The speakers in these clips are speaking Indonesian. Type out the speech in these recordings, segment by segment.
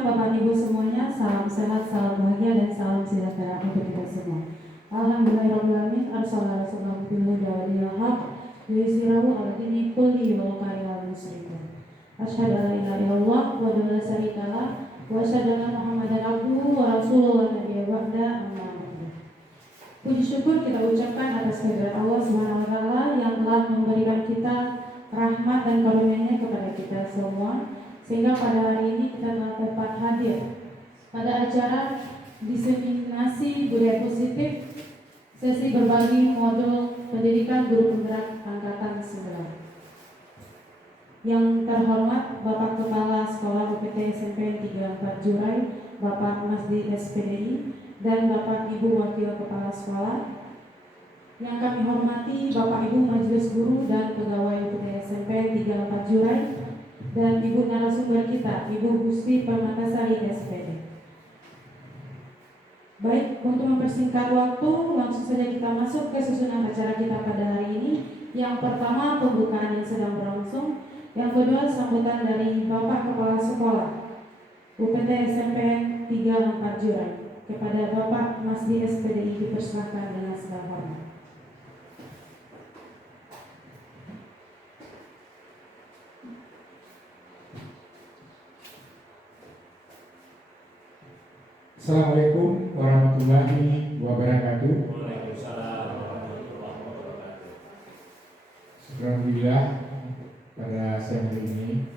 siang Bapak Ibu semuanya, salam sehat, salam bahagia, dan salam sejahtera untuk kita semua. Alhamdulillahirrahmanirrahim, arsalallahu bilhuda wa dinil haq, liyuzhirahu ala dini kulli walau karihal musyrikun. Asyhadu an la ilaha illallah wahdahu la syarika lah, wa asyhadu anna Muhammadan abduhu wa rasuluhu la nabiyya ba'da, amma ba'du. Puji syukur kita ucapkan atas kehadirat Allah Subhanahu wa taala yang telah memberikan kita rahmat dan karunia-Nya kepada kita semua, sehingga pada hari ini kita telah dapat hadir pada acara diseminasi budaya positif sesi berbagi modul pendidikan guru penggerak angkatan 9. Yang terhormat Bapak Kepala Sekolah UPT SMP 34 Jurai, Bapak Masdi SPDI, dan Bapak Ibu Wakil Kepala Sekolah. Yang kami hormati Bapak Ibu Majelis Guru dan Pegawai UPT SMP 34 Jurai, dan Ibu narasumber kita, Ibu Gusti Permatasari SPD. Baik, untuk mempersingkat waktu, langsung saja kita masuk ke susunan acara kita pada hari ini. Yang pertama, pembukaan yang sedang berlangsung. Yang kedua, sambutan dari Bapak Kepala Sekolah UPT SMP 34 Jurai. Kepada Bapak Masdi SPDI dipersilakan dengan segala hormat. Assalamualaikum warahmatullahi wabarakatuh. Waalaikumsalam warahmatullahi wabarakatuh. Alhamdulillah, pada siang hari ini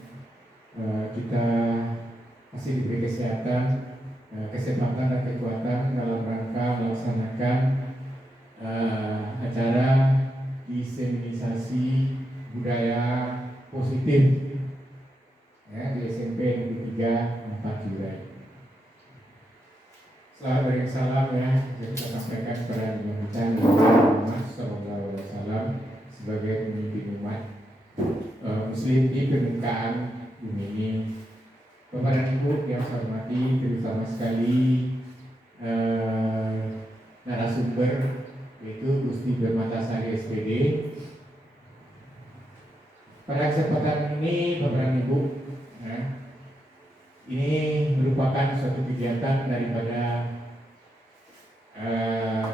kita masih diberi kesehatan, kesempatan dan kekuatan dalam rangka melaksanakan acara diseminisasi budaya positif di SMP Negeri 3 4 Jurai. Selamat beri salam kita sampaikan kepada Nabi Muhammad SAW sebagai pemimpin umat Muslim di permukaan bumi ini. Bapak dan Ibu yang saya hormati, terutama sekali narasumber yaitu Gusti Permatasari SPD. Pada kesempatan ini, Bapak dan Ibu, ini merupakan suatu kegiatan daripada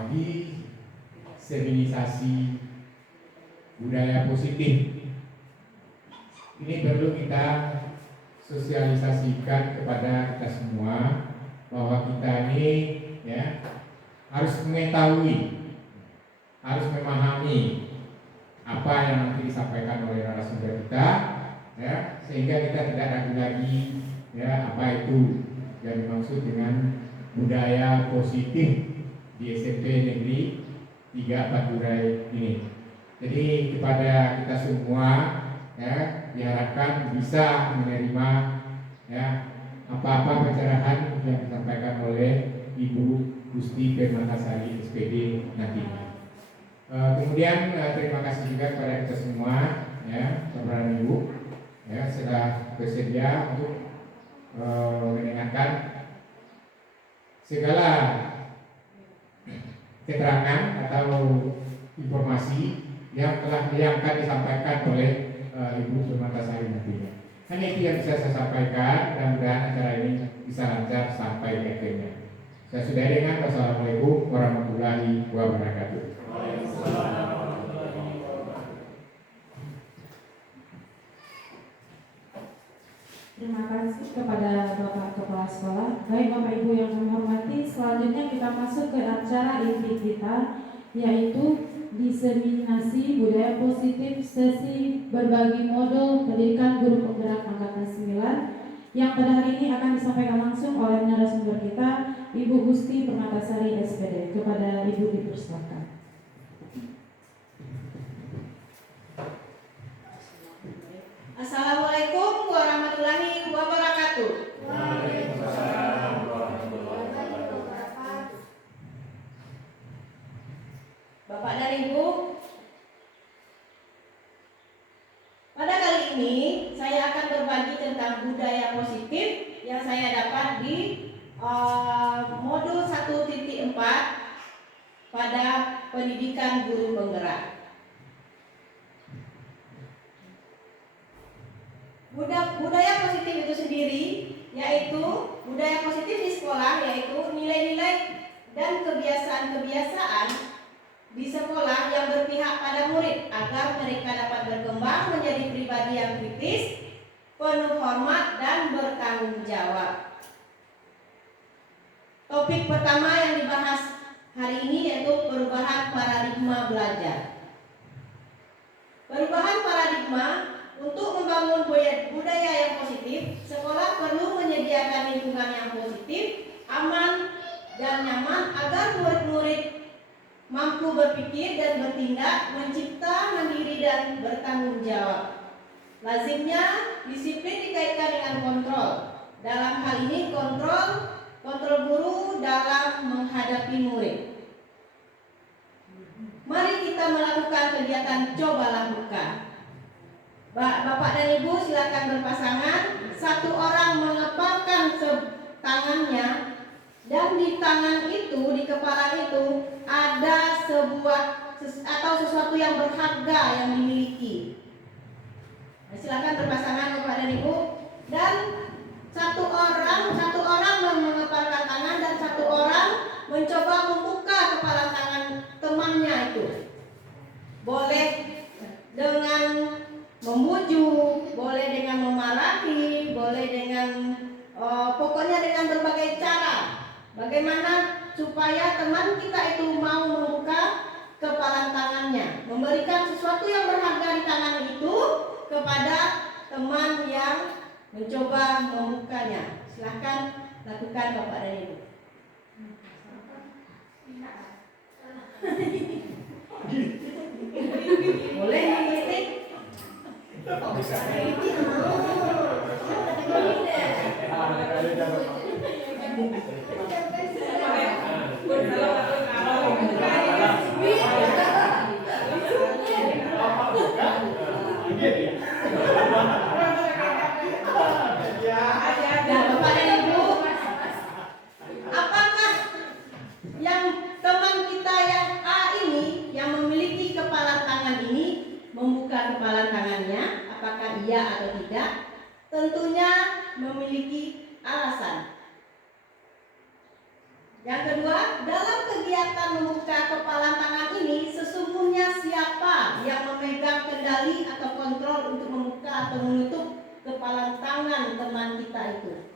diseminisasi budaya positif. Ini perlu kita sosialisasikan kepada kita semua bahwa kita ini harus mengetahui, harus memahami apa yang nanti disampaikan oleh narasumber kita, sehingga kita tidak ragu lagi apa itu yang dimaksud dengan budaya positif di SMP Negeri 3 4 Jurai ini. Jadi kepada kita semua diharapkan bisa menerima apa-apa pencerahan yang disampaikan oleh Ibu Gusti Permatasari SPD nantinya. Kemudian terima kasih juga kepada kita semua, Bapak dan Ibu, sudah bersedia untuk mendengarkan segala keterangan atau informasi yang akan disampaikan oleh Ibu Permatasari nantinya. Hanya itu yang bisa saya sampaikan, dan mudah-mudahan acara ini bisa lancar sampai ke akhirnya. Saya sudahi dengan wassalamualaikum warahmatullahi wabarakatuh. Terima kasih kepada Bapak Kepala Sekolah. Baik Bapak Ibu yang kami hormati, selanjutnya kita masuk ke acara inti kita, yaitu diseminasi budaya positif sesi berbagi modul pendidikan guru penggerak angkatan 9, yang pada hari ini akan disampaikan langsung oleh narasumber kita, Ibu Gusti Permatasari SPD. Kepada Ibu dipersilakan. Assalamualaikum warahmatullahi wabarakatuh. Waalaikumsalam warahmatullahi wabarakatuh. Bapak dan Ibu, pada kali ini saya akan berbagi tentang budaya positif yang saya dapat di modul 1.4 pada pendidikan guru penggerak. Budaya positif itu sendiri yaitu budaya positif di sekolah yaitu nilai-nilai dan kebiasaan-kebiasaan di sekolah yang berpihak pada murid agar mereka dapat berkembang menjadi pribadi yang kritis, penuh hormat dan bertanggung jawab. Topik pertama yang dibahas hari ini yaitu perubahan paradigma belajar. Perubahan paradigma untuk membangun budaya yang positif, sekolah perlu menyediakan lingkungan yang positif, aman, dan nyaman agar murid-murid mampu berpikir dan bertindak, mencipta, mandiri, dan bertanggung jawab. Lazimnya, disiplin dikaitkan dengan kontrol. Dalam hal ini, kontrol guru dalam menghadapi murid. Mari kita melakukan kegiatan cobalah buka. Bapak dan Ibu silakan berpasangan. Satu orang mengepalkan tangannya, dan di tangan itu, di kepala itu ada atau sesuatu yang berharga yang dimiliki. Silakan berpasangan Bapak dan Ibu. Dan satu orang mengepalkan tangan dan satu orang mencoba membuka kepala tangan temannya itu. Boleh dengan membujuk, boleh dengan memarahi, boleh dengan pokoknya dengan berbagai cara. Bagaimana supaya teman kita itu mau membuka kepala tangannya, memberikan sesuatu yang berharga di tangan itu kepada teman yang mencoba membukanya. Silahkan lakukan Bapak dan Ibu. Boleh mengkritik? Nah, Bapak dan Ibu, apakah yang teman kita yang A ini yang memiliki kepala tangan ini membuka kepala tangannya? Apakah iya atau tidak? Tentunya memiliki alasan. Yang kedua, dalam kegiatan membuka kepala tangan ini sesungguhnya siapa yang memegang kendali atau kontrol untuk membuka atau menutup kepala tangan teman kita itu?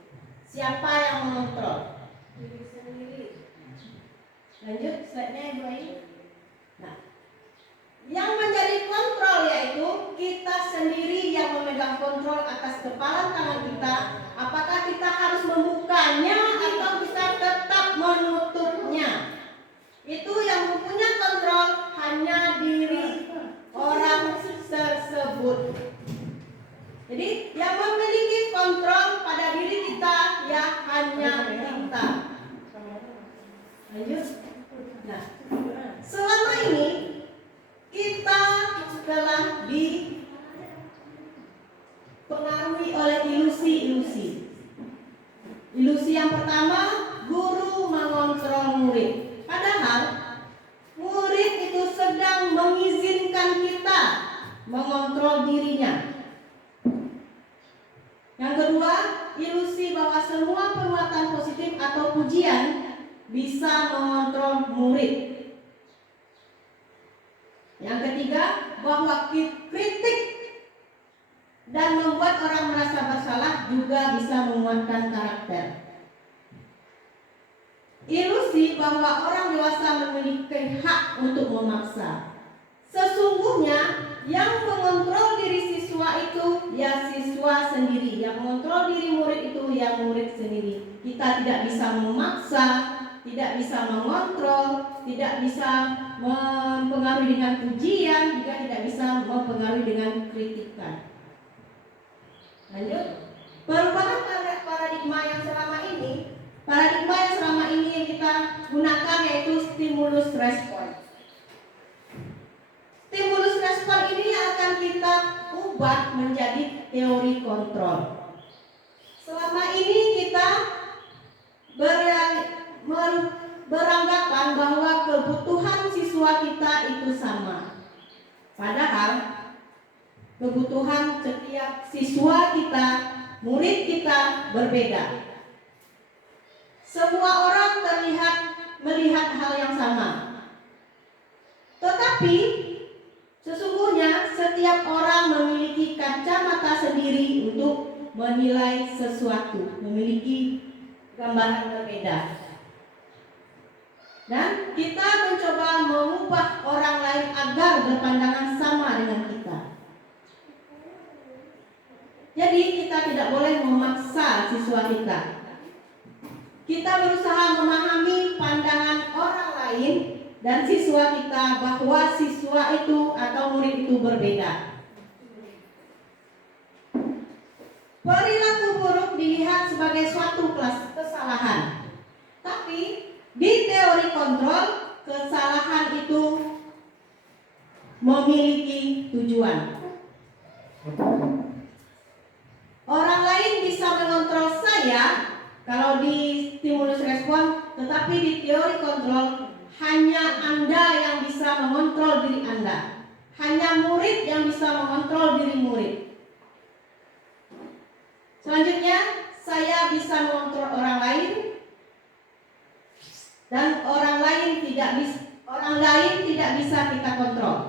Siapa yang mengontrol? Diri sendiri. Lanjut slide-nya Ibu Ayu. Nah, yang menjadi kontrol yaitu kita sendiri yang memegang kontrol atas kepala tangan kita. Apakah kita harus membukanya atau kita tetap menutupnya? Itu yang mempunyai kontrol hanya diri orang tersebut. Jadi yang memiliki kontrol pada diri kita ya hanya kita. Lanjut. Nah, selama ini kita telah dipengaruhi oleh ilusi-ilusi. Ilusi yang pertama, guru mengontrol murid. Padahal murid itu sedang mengizinkan kita mengontrol dirinya. Yang kedua, ilusi bahwa semua perbuatan positif atau pujian bisa mengontrol murid. Yang ketiga, bahwa kritik dan membuat orang merasa bersalah juga bisa menguatkan karakter. Ilusi bahwa orang dewasa memiliki hak untuk memaksa. Sesungguhnya yang mengontrol diri siswa itu ya siswa sendiri, yang mengontrol diri murid itu ya murid sendiri. Kita tidak bisa memaksa, tidak bisa mengontrol, tidak bisa mempengaruhi dengan pujian, juga tidak bisa mempengaruhi dengan kritikan. Lanjut. Perubahan paradigma yang selama ini yang kita gunakan yaitu stimulus respon. Stimulus respon ini akan kita ubah menjadi teori kontrol. Selama ini kita beranggapan bahwa kebutuhan siswa kita itu sama. Padahal kebutuhan setiap siswa kita, murid kita berbeda. semua orang terlihat melihat hal yang sama. Tetapi sesungguhnya setiap orang memiliki kacamata sendiri untuk menilai sesuatu, memiliki gambaran berbeda. Dan kita mencoba mengubah orang lain agar berpandangan sama dengan kita. Jadi kita tidak boleh memaksa siswa kita. Kita berusaha memahami pandangan orang lain dan siswa kita, bahwa siswa itu atau murid itu berbeda. Perilaku buruk dilihat sebagai suatu kesalahan. Tapi di teori kontrol, kesalahan itu memiliki tujuan. Orang lain bisa mengontrol saya kalau di stimulus respon, tetapi di teori kontrol hanya Anda yang bisa mengontrol diri Anda. Hanya murid yang bisa mengontrol diri murid. Selanjutnya, saya bisa mengontrol orang lain dan orang lain tidak bisa kita kontrol.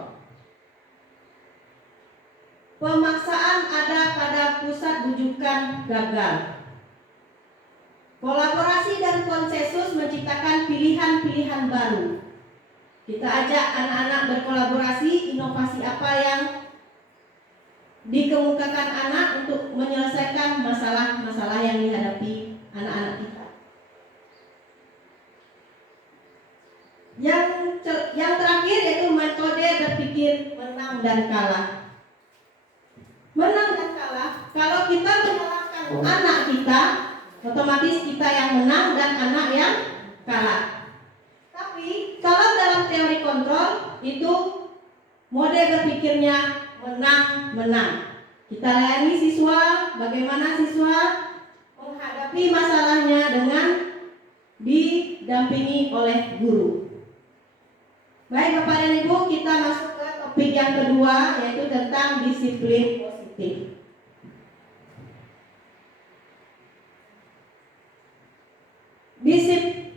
Pemaksaan ada pada pusat bujukan gagal. Kolaborasi dan konsensus menciptakan pilihan-pilihan baru. Kita ajak anak-anak berkolaborasi, inovasi apa yang dikemukakan anak untuk menyelesaikan masalah-masalah yang dihadapi anak-anak kita. Yang terakhir yaitu metode berpikir menang dan kalah. Menang dan kalah, kalau kita menyalahkan anak kita, otomatis kita yang menang dan anak yang kalah. Tapi kalau dalam teori kontrol itu mode berpikirnya menang-menang. Kita layani siswa, bagaimana siswa menghadapi masalahnya dengan didampingi oleh guru. Baik Bapak dan Ibu, kita masuk ke topik yang kedua, yaitu tentang disiplin positif.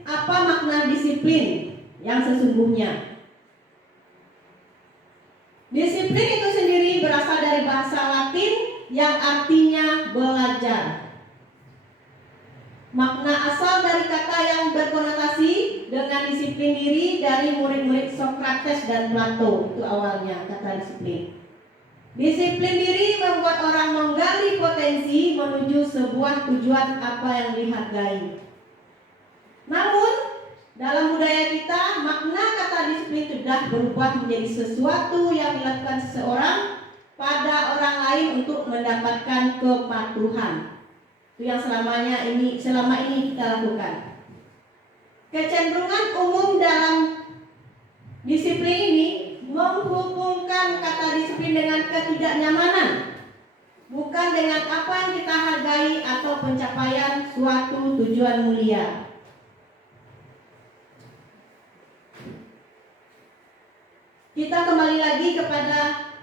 Apa makna disiplin yang sesungguhnya? Disiplin itu sendiri berasal dari bahasa Latin yang artinya belajar. Makna asal dari kata yang berkonotasi dengan disiplin diri dari murid-murid Socrates dan Plato. Itu awalnya kata disiplin. Disiplin diri membuat orang menggali potensi menuju sebuah tujuan apa yang dihargai. Namun dalam budaya kita, makna kata disiplin sudah berubah menjadi sesuatu yang dilakukan seseorang pada orang lain untuk mendapatkan kepatuhan. Itu yang selama ini kita lakukan. Kecenderungan umum dalam disiplin ini menghubungkan kata disiplin dengan ketidaknyamanan, bukan dengan apa yang kita hargai atau pencapaian suatu tujuan mulia. Kita kembali lagi kepada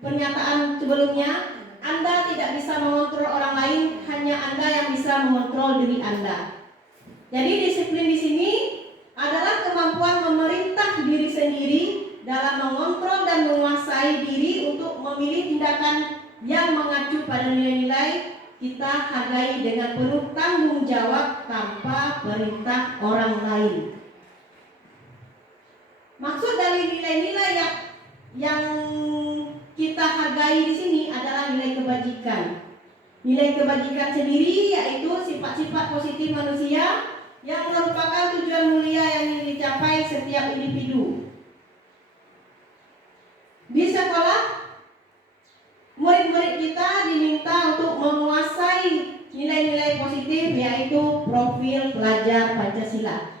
pernyataan sebelumnya. Anda tidak bisa mengontrol orang lain, hanya Anda yang bisa mengontrol diri Anda. Jadi disiplin di sini adalah kemampuan memerintah diri sendiri dalam mengontrol dan menguasai diri untuk memilih tindakan yang mengacu pada nilai-nilai kita hargai dengan penuh tanggung jawab tanpa perintah orang lain. Maksud dari nilai-nilai yang kita hargai di sini adalah nilai kebajikan. Nilai kebajikan sendiri yaitu sifat-sifat positif manusia yang merupakan tujuan mulia yang ingin dicapai setiap individu. Di sekolah, murid-murid kita diminta untuk menguasai nilai-nilai positif, yaitu profil pelajar Pancasila.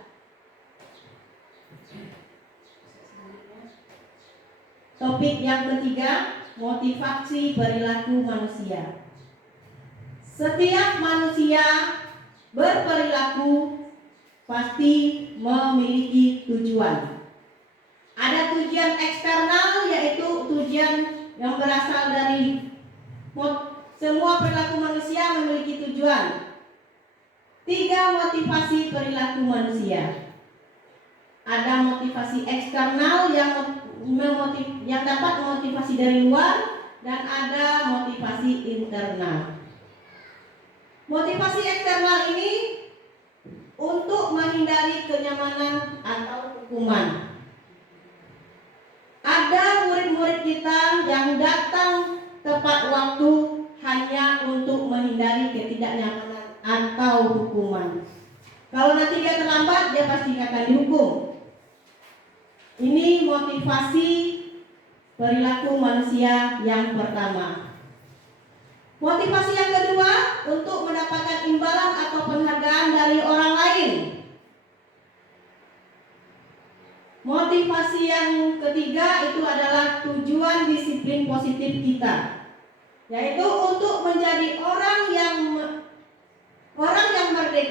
Topik yang ketiga, motivasi perilaku manusia. Setiap manusia berperilaku pasti memiliki tujuan. Ada tujuan eksternal, yaitu tujuan yang berasal dari semua perilaku manusia memiliki tujuan. 3 motivasi perilaku manusia. Ada motivasi eksternal yang dapat motivasi dari luar, dan ada motivasi internal. Motivasi eksternal ini untuk menghindari kenyamanan atau hukuman. Ada murid-murid kita yang datang tepat waktu hanya untuk menghindari ketidaknyamanan atau hukuman. Kalau nanti dia terlambat, dia pasti akan dihukum. Ini motivasi perilaku manusia yang pertama. Motivasi yang kedua, untuk mendapatkan imbalan atau penghargaan dari orang lain. Motivasi yang ketiga itu adalah tujuan disiplin positif kita, yaitu untuk menjadi orang yang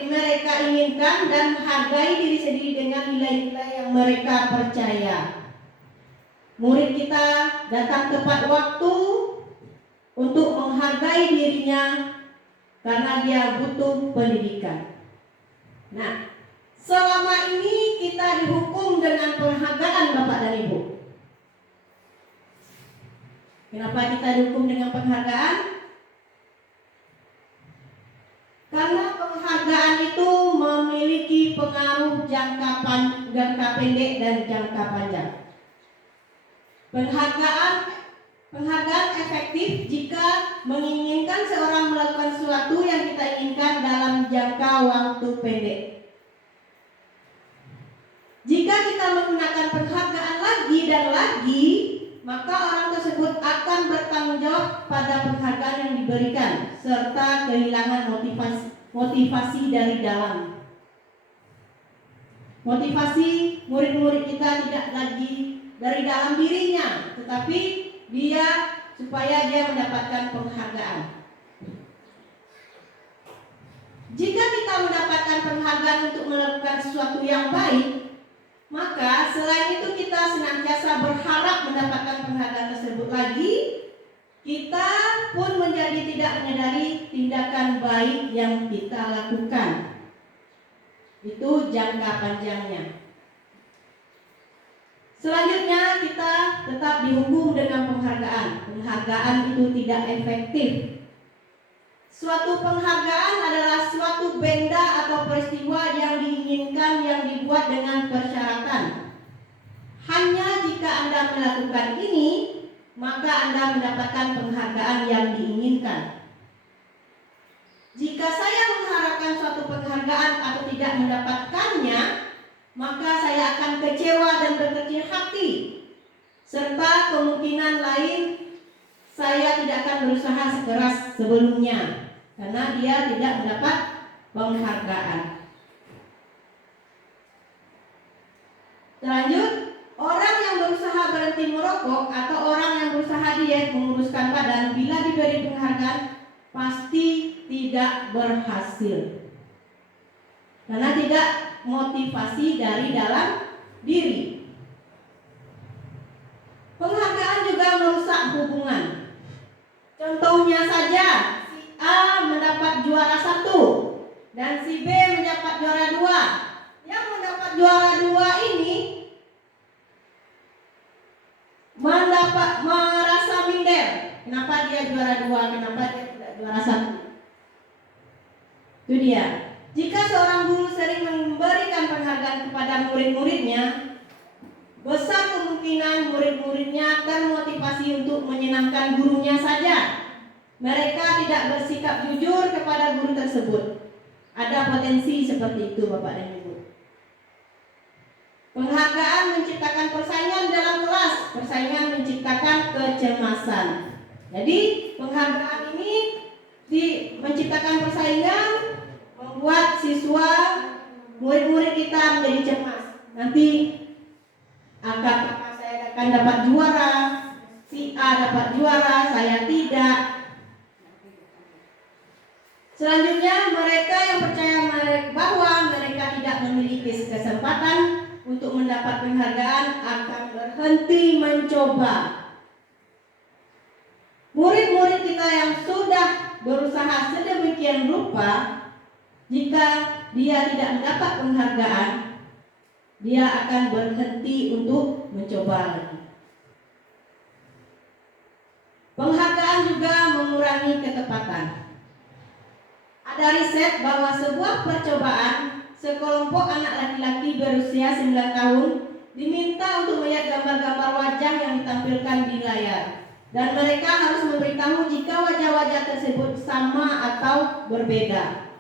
mereka inginkan dan menghargai diri sendiri dengan nilai-nilai yang mereka percaya. Murid kita datang tepat waktu untuk menghargai dirinya karena dia butuh pendidikan. Nah, selama ini kita dihukum dengan penghargaan Bapak dan Ibu. Kenapa kita dihukum dengan penghargaan? Karena penghargaan itu memiliki pengaruh jangka pendek dan jangka panjang. Penghargaan efektif jika menginginkan seorang melakukan sesuatu yang kita inginkan dalam jangka waktu pendek. Jika kita menggunakan penghargaan lagi dan lagi, maka orang tersebut akan bertanggung jawab pada penghargaan yang diberikan, serta kehilangan motivasi dari dalam. Motivasi murid-murid kita tidak lagi dari dalam dirinya, tetapi supaya dia mendapatkan penghargaan. Jika kita mendapatkan penghargaan untuk melakukan sesuatu yang baik, maka selain itu kita senantiasa berharap mendapatkan penghargaan tersebut lagi. Kita pun menjadi tidak menyadari tindakan baik yang kita lakukan. Itu jangka panjangnya. Selanjutnya kita tetap dihukum dengan penghargaan. Penghargaan itu tidak efektif. Suatu penghargaan adalah suatu benda atau peristiwa yang diinginkan yang dibuat dengan persyaratan. Hanya jika Anda melakukan ini, maka Anda mendapatkan penghargaan yang diinginkan. Jika saya mengharapkan suatu penghargaan atau tidak mendapatkannya, maka saya akan kecewa dan berkecil hati. Serta kemungkinan lain, saya tidak akan berusaha sekeras sebelumnya, karena dia tidak mendapat penghargaan. Lanjut, orang yang berusaha berhenti merokok atau orang yang berusaha diet menguruskan badan, bila diberi penghargaan pasti tidak berhasil, karena tidak motivasi dari dalam diri. Penghargaan juga merusak hubungan. Contohnya saja, si A mendapat juara 1 dan si B mendapat juara 2. Yang mendapat juara 2 ini merasa minder. Kenapa dia juara 2? Kenapa dia tidak juara 1? Itu dia. Jika seorang guru sering memberikan penghargaan kepada murid-muridnya, besar kemungkinan murid-muridnya termotivasi untuk menyenangkan gurunya saja. Mereka tidak bersikap jujur kepada guru tersebut. Ada potensi seperti itu, Bapak dan Ibu. Penghargaan menciptakan persaingan dalam kelas. Persaingan menciptakan kecemasan. Jadi penghargaan ini menciptakan persaingan, membuat siswa, murid-murid kita menjadi cemas. Nanti apakah saya akan dapat juara, si A dapat juara, saya tidak. Selanjutnya, mereka yang percaya bahwa mereka tidak memiliki kesempatan untuk mendapat penghargaan akan berhenti mencoba. Murid-murid kita yang sudah berusaha sedemikian rupa Jika dia tidak mendapat penghargaan, dia akan berhenti untuk mencoba lagi. Penghargaan juga mengurangi ketepatan. Ada riset bahwa sebuah percobaan, sekelompok anak laki-laki berusia 9 tahun diminta untuk melihat gambar-gambar wajah yang ditampilkan di layar, dan mereka harus memberitahu jika wajah-wajah tersebut sama atau berbeda.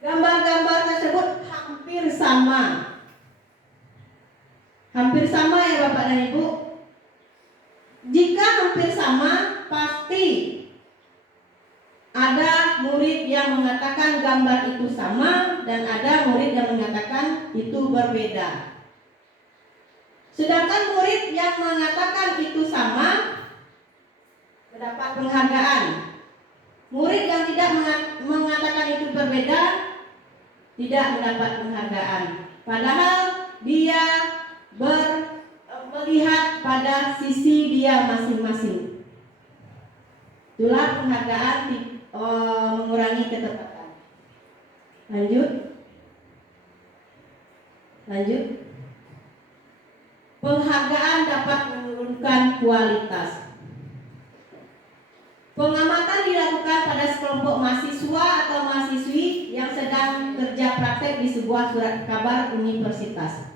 Gambar-gambar tersebut hampir sama. Hampir sama ya Bapak dan Ibu. Jika hampir sama, pasti ada murid yang mengatakan gambar itu sama dan ada murid yang mengatakan itu berbeda. Sedangkan murid yang mengatakan itu sama mendapat penghargaan. Murid yang tidak mengatakan itu berbeda tidak mendapat penghargaan. Padahal dia melihat pada sisi dia masing-masing. Itulah penghargaan mengurangi ketepatan. Lanjut. Penghargaan dapat menurunkan kualitas. Pengamatan dilakukan pada sekelompok mahasiswa atau mahasiswi yang sedang kerja praktek di sebuah surat kabar universitas.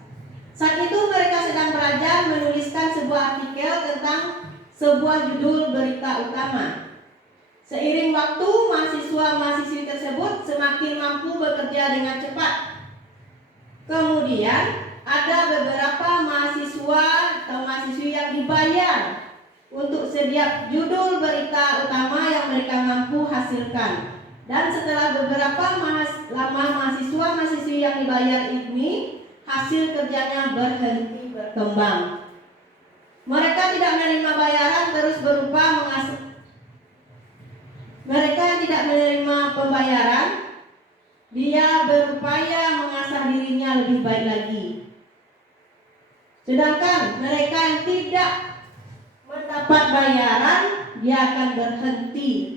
Saat itu mereka sedang belajar menuliskan sebuah artikel tentang sebuah judul berita utama. Seiring waktu, mahasiswa-mahasiswi tersebut semakin mampu bekerja dengan cepat. Kemudian ada beberapa mahasiswa atau mahasiswi yang dibayar untuk setiap judul berita utama yang mereka mampu hasilkan. Dan setelah beberapa lama mahasiswa-mahasiswi yang dibayar ini, hasil kerjanya berhenti berkembang. Mereka tidak menerima bayaran terus berupa mereka tidak menerima pembayaran. Dia berupaya mengasah dirinya lebih baik lagi. Sedangkan mereka yang tidak mendapat bayaran, dia akan berhenti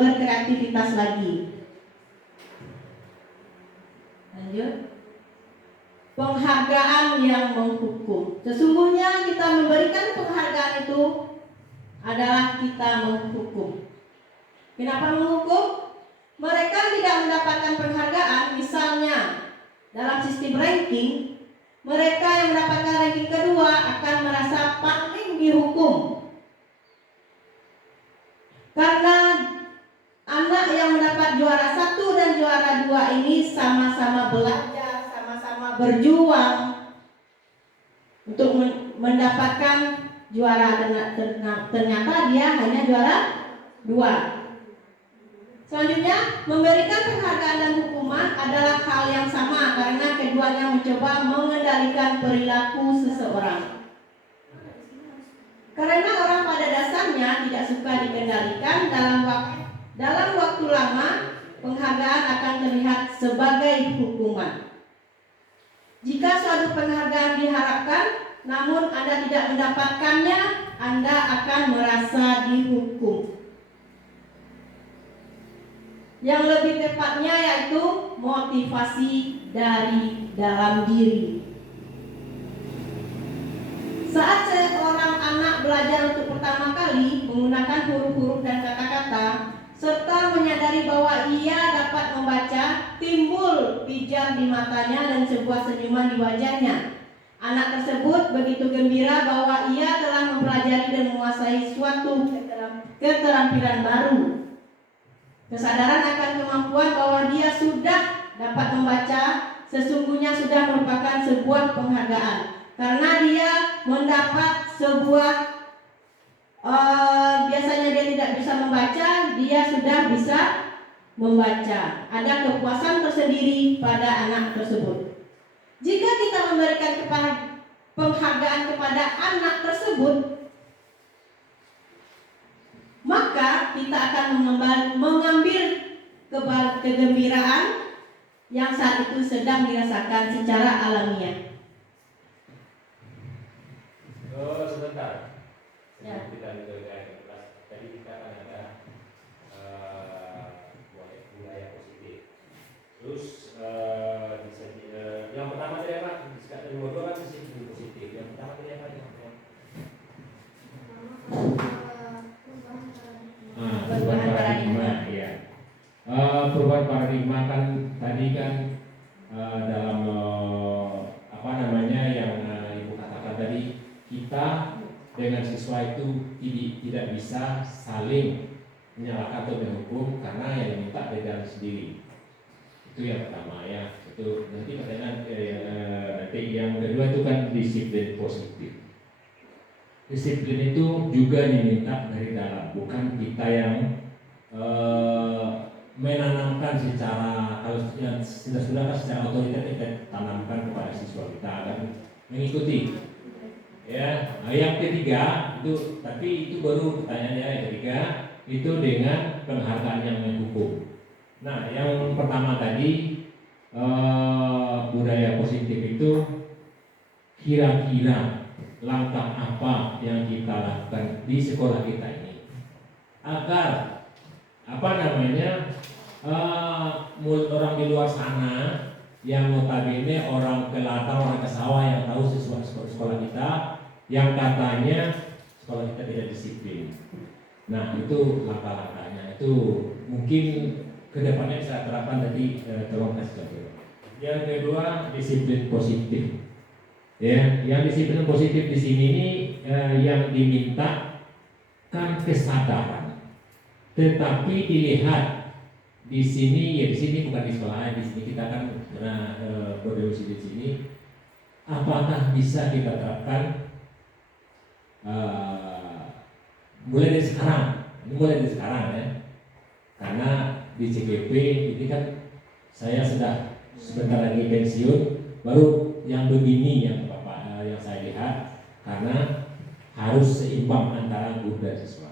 berkreativitas lagi. Lanjut. Penghargaan yang menghukum. Sesungguhnya kita memberikan penghargaan itu adalah kita menghukum. Kenapa menghukum? Mereka tidak mendapatkan penghargaan. Misalnya dalam sistem ranking, mereka yang mendapatkan ranking kedua akan merasa paling dihukum. Karena anak yang mendapat juara 1 dan juara 2 ini sama-sama belajar, sama-sama berjuang untuk mendapatkan juara, ternyata dia hanya juara 2. Selanjutnya, memberikan penghargaan dan hukuman adalah hal yang sama karena keduanya mencoba mengendalikan perilaku seseorang. Karena orang pada dasarnya tidak suka dikendalikan, dalam waktu lama penghargaan akan terlihat sebagai hukuman. Jika suatu penghargaan diharapkan, namun Anda tidak mendapatkannya, Anda akan merasa dihukum. Yang lebih tepatnya yaitu motivasi dari dalam diri. Saat seorang anak belajar untuk pertama kali menggunakan huruf-huruf dan kata-kata, serta menyadari bahwa ia dapat membaca, timbul pijar di matanya dan sebuah senyuman di wajahnya. Anak tersebut begitu gembira bahwa ia telah mempelajari dan menguasai suatu keterampilan baru. Kesadaran akan kemampuan bahwa dia sudah dapat membaca sesungguhnya sudah merupakan sebuah penghargaan. Karena dia mendapat sebuah biasanya dia tidak bisa membaca, dia sudah bisa membaca. Ada kepuasan tersendiri pada anak tersebut. Jika kita memberikan penghargaan kepada anak tersebut, maka kita akan mengambil kegembiraan yang saat itu sedang dirasakan secara alamiah. Oh, sebentar. tadi, kita dengan siswa itu tidak bisa saling menyalahkan atau menghukum karena yang diminta dari dalam sendiri. Itu yang pertama ya. Itu nanti pertanyaan nanti yang kedua itu kan disiplin positif. Disiplin itu juga diminta dari dalam, bukan kita yang menanamkan secara, kalau sudah kan secara otoriter kita tanamkan kepada siswa kita akan mengikuti. Ya, nah, yang ketiga itu, tapi itu baru pertanyaannya yang ketiga itu dengan penghargaan yang menghukum. Nah, yang pertama tadi budaya positif itu kira-kira langkah apa yang kita lakukan di sekolah kita ini agar orang di luar sana yang notabene orang ke ladang, orang ke sawah yang tahu siswa sekolah kita yang katanya sekolah kita tidak disiplin. Nah, itu langkah-langkahnya itu mungkin kedepannya bisa terapkan, tadi tolong kasih contoh. Yang kedua, disiplin positif. Ya, yang disiplin positif di sini ini yang diminta kan kesadaran. Tetapi dilihat di sini, ya di sini bukan di sekolah, di sini kita kan pernah berdiskusi di sini. Apakah bisa kita terapkan mulai dari sekarang ya, karena di CGP ini kan saya sudah sebentar lagi pensiun, baru yang begini yang Bapak yang saya lihat, karena harus seimbang antara guru dan siswa.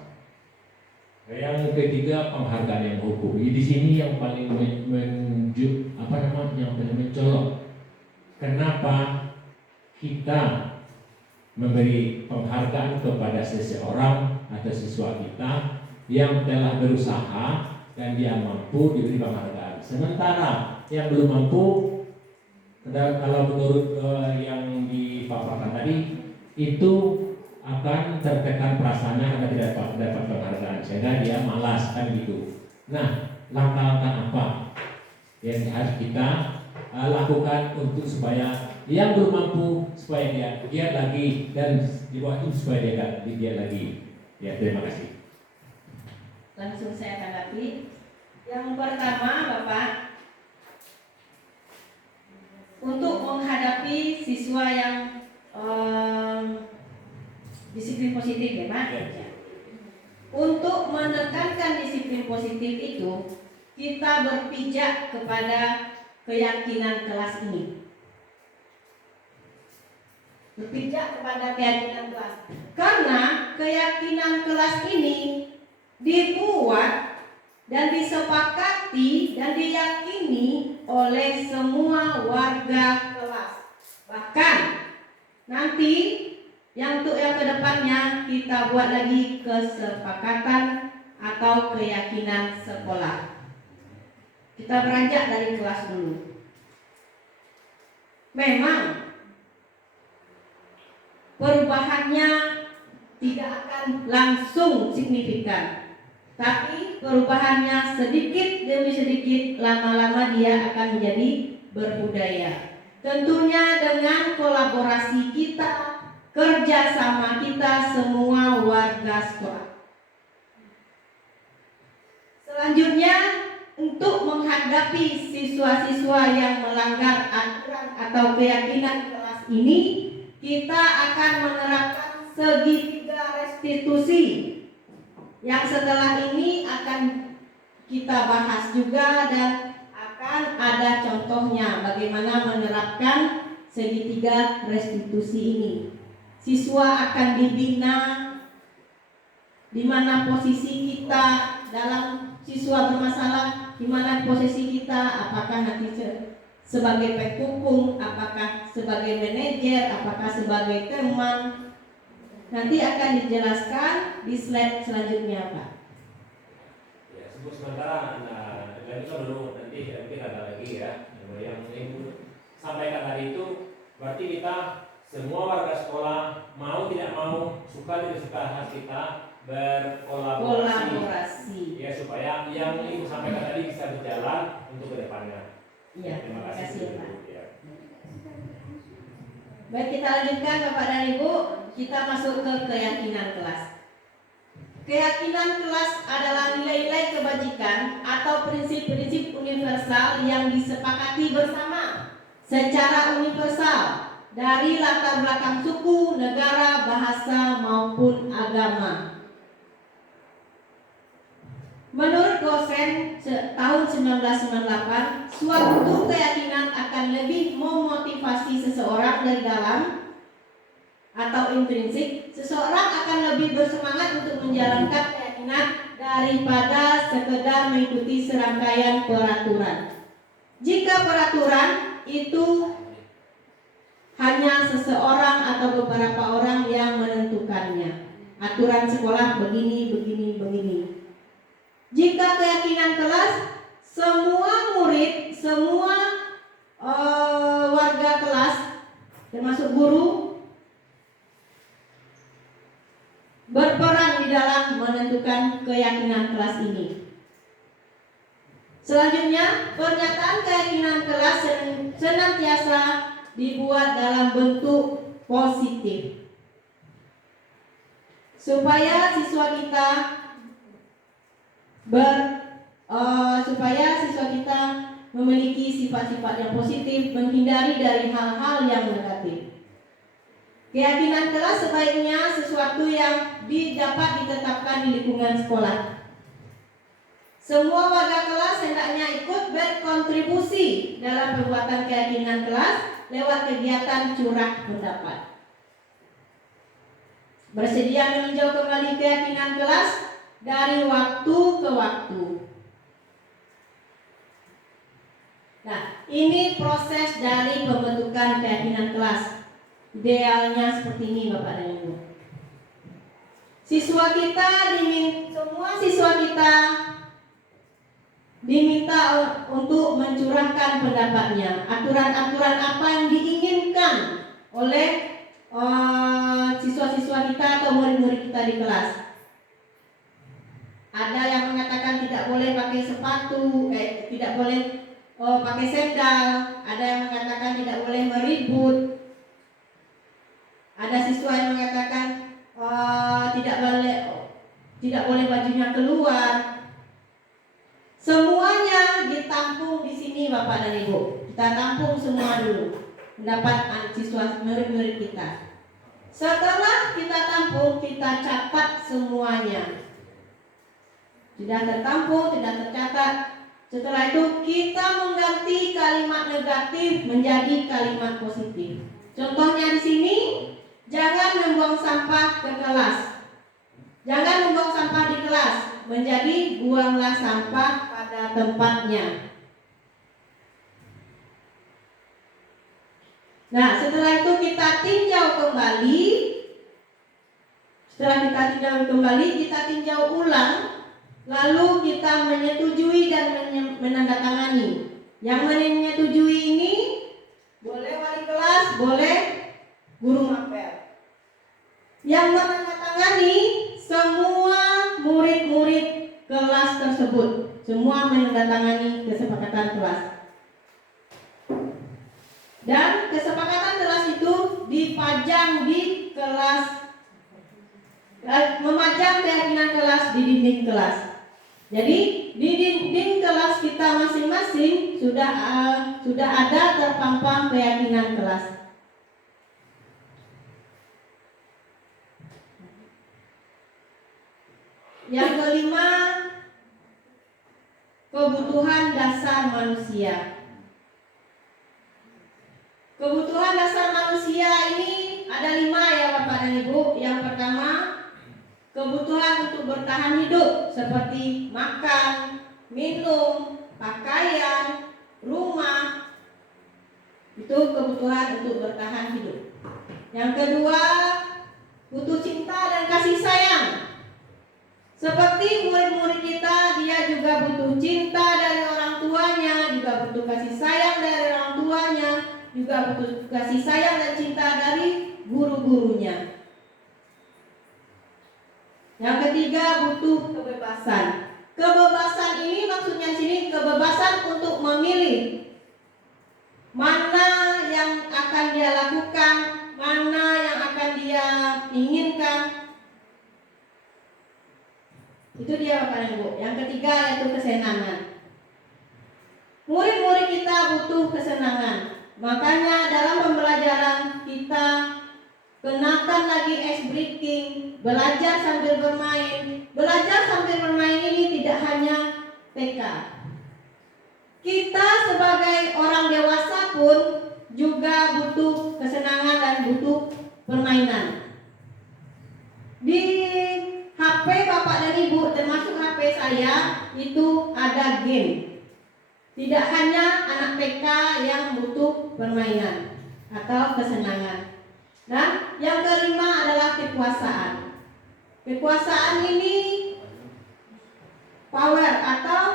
Yang ketiga, penghargaan yang hukum. Di sini yang paling mencolok. Kenapa kita memberi penghargaan kepada seseorang atau siswa kita yang telah berusaha dan dia mampu diberi penghargaan. Sementara yang belum mampu, kalau menurut yang dipaparkan tadi, itu akan tertekan perasaannya karena tidak dapat penghargaan, sehingga dia malas kan gitu. Nah, langkah-langkah apa yang harus kita lakukan untuk supaya yang belum mampu supaya dia giat lagi, dan di bawah itu supaya dia giat lagi. Ya, terima kasih. Langsung saya tanggapi. Yang pertama, Bapak, untuk menghadapi siswa yang disiplin positif ya Pak. Untuk menekankan disiplin positif itu, kita berpijak kepada keyakinan kelas ini. Berpijak kepada keyakinan kelas. Karena keyakinan kelas ini dibuat dan disepakati dan diyakini oleh semua warga kelas. Bahkan nanti untuk yang kedepannya kita buat lagi kesepakatan atau keyakinan sekolah. Kita beranjak dari kelas dulu. Memang perubahannya tidak akan langsung signifikan, tapi perubahannya sedikit demi sedikit, lama-lama dia akan menjadi berbudaya. Tentunya dengan kolaborasi kita, kerjasama kita semua warga sekolah. Selanjutnya, untuk menghadapi siswa-siswa yang melanggar aturan atau keyakinan kelas ini, kita akan menerapkan segitiga restitusi yang setelah ini akan kita bahas juga, dan akan ada contohnya bagaimana menerapkan segitiga restitusi ini. Siswa akan dibina di mana posisi kita dalam siswa bermasalah, di mana posisi kita, apakah nanti sebagai penghukum, apakah sebagai manajer, apakah sebagai teman. Nanti akan dijelaskan di slide selanjutnya, Pak. Ya, sebut sementara, dan itu dulu, nanti mungkin ada lagi ya. Yang Ibu sampaikan tadi itu berarti kita semua warga sekolah mau tidak mau, suka tidak suka, kita berkolaborasi. Ya, supaya yang Ibu sampaikan tadi bisa berjalan untuk kedepannya. Iya, terima kasih Pak. Ya. Baik, kita lanjutkan Bapak dan Ibu. kita masuk ke keyakinan kelas. Keyakinan kelas adalah nilai-nilai kebajikan atau prinsip-prinsip universal yang disepakati bersama secara universal dari latar belakang suku, negara, bahasa maupun agama. Menurut Gosen tahun 1998, suatu keyakinan akan lebih memotivasi seseorang dari dalam atau intrinsik. Seseorang akan lebih bersemangat untuk menjalankan keyakinan daripada sekedar mengikuti serangkaian peraturan. Jika peraturan itu hanya seseorang atau beberapa orang yang menentukannya. Aturan sekolah begini, begini, begini. Jika keyakinan kelas, semua murid, semua warga kelas, termasuk guru, berperan di dalam menentukan keyakinan kelas ini. Selanjutnya, pernyataan keyakinan kelas senantiasa dibuat dalam bentuk positif supaya siswa kita memiliki sifat-sifat yang positif, menghindari dari hal-hal yang negatif. Keyakinan kelas sebaiknya sesuatu yang dapat ditetapkan di lingkungan sekolah. Semua warga kelas hendaknya ikut berkontribusi dalam pembuatan keyakinan kelas lewat kegiatan curah pendapat. Bersedia meninjau kembali keyakinan kelas dari waktu ke waktu. Nah, ini proses dari pembentukan keyakinan kelas. Idealnya seperti ini Bapak dan Ibu. Semua siswa kita diminta untuk mencurahkan pendapatnya. Aturan-aturan apa yang diinginkan oleh siswa-siswa kita atau murid-murid kita di kelas. Ada yang mengatakan tidak boleh pakai sepatu, tidak boleh pakai sendal. Ada yang mengatakan tidak boleh meribut. Ada siswa yang mengatakan tidak boleh bajunya keluar. Semuanya ditampung di sini Bapak dan Ibu. Kita tampung semua dulu pendapat siswa murid-murid kita. Setelah kita tampung, kita catat semuanya. Tidak tertampung, tidak tercatat. Setelah itu kita mengganti kalimat negatif menjadi kalimat positif. Contohnya di sini, jangan membuang sampah ke kelas. Jangan membuang sampah di kelas. Menjadi buanglah sampah pada tempatnya. Nah, setelah itu kita tinjau kembali. Setelah kita tinjau ulang. Lalu kita menyetujui dan menandatangani. Yang menyetujui ini boleh wali kelas, boleh guru mapel. Yang menandatangani semua murid-murid kelas tersebut. Semua menandatangani kesepakatan kelas. Dan kesepakatan kelas itu dipajang di kelas, memajang keyakinan kelas di dinding kelas. Jadi di dinding kelas kita masing-masing sudah ada terpampang keyakinan kelas. Yang kelima, kebutuhan dasar manusia. Kebutuhan dasar manusia ini ada 5 ya Bapak dan Ibu. Yang pertama, kebutuhan untuk bertahan hidup seperti makan, minum, pakaian, rumah. Itu kebutuhan untuk bertahan hidup. Yang kedua, butuh cinta dan kasih sayang. Seperti murid-murid kita, dia juga butuh cinta dari orang tuanya, juga butuh kasih sayang dari orang tuanya, juga butuh kasih sayang dan cinta dari guru-gurunya. Yang ketiga, butuh kebebasan. Kebebasan ini maksudnya sini kebebasan untuk memilih mana yang akan dia lakukan, mana yang akan dia dia inginkan. Itu dia Bapak dan Ibu. Yang ketiga yaitu kesenangan. Murid-murid kita butuh kesenangan. Makanya dalam pembelajaran kita kenakan lagi ice breaking, belajar sambil bermain. Belajar sambil bermain ini tidak hanya TK. Kita sebagai orang dewasa pun juga butuh kesenangan dan butuh permainan. Di HP Bapak dan Ibu termasuk HP saya itu ada game. Tidak hanya anak TK yang butuh permainan atau kesenangan. Dan yang kelima adalah kekuasaan. Kekuasaan ini power atau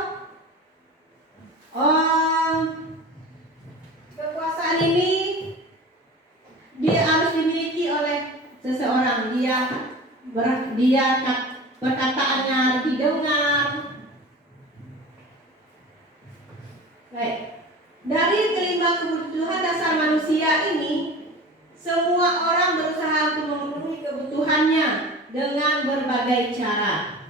kekuasaan ini dia harus dimiliki oleh seseorang. Dia perkataannya harus didengar. Baik. Dari kelima kebutuhan dasar manusia ini, semua orang berusaha untuk memenuhi kebutuhannya dengan berbagai cara.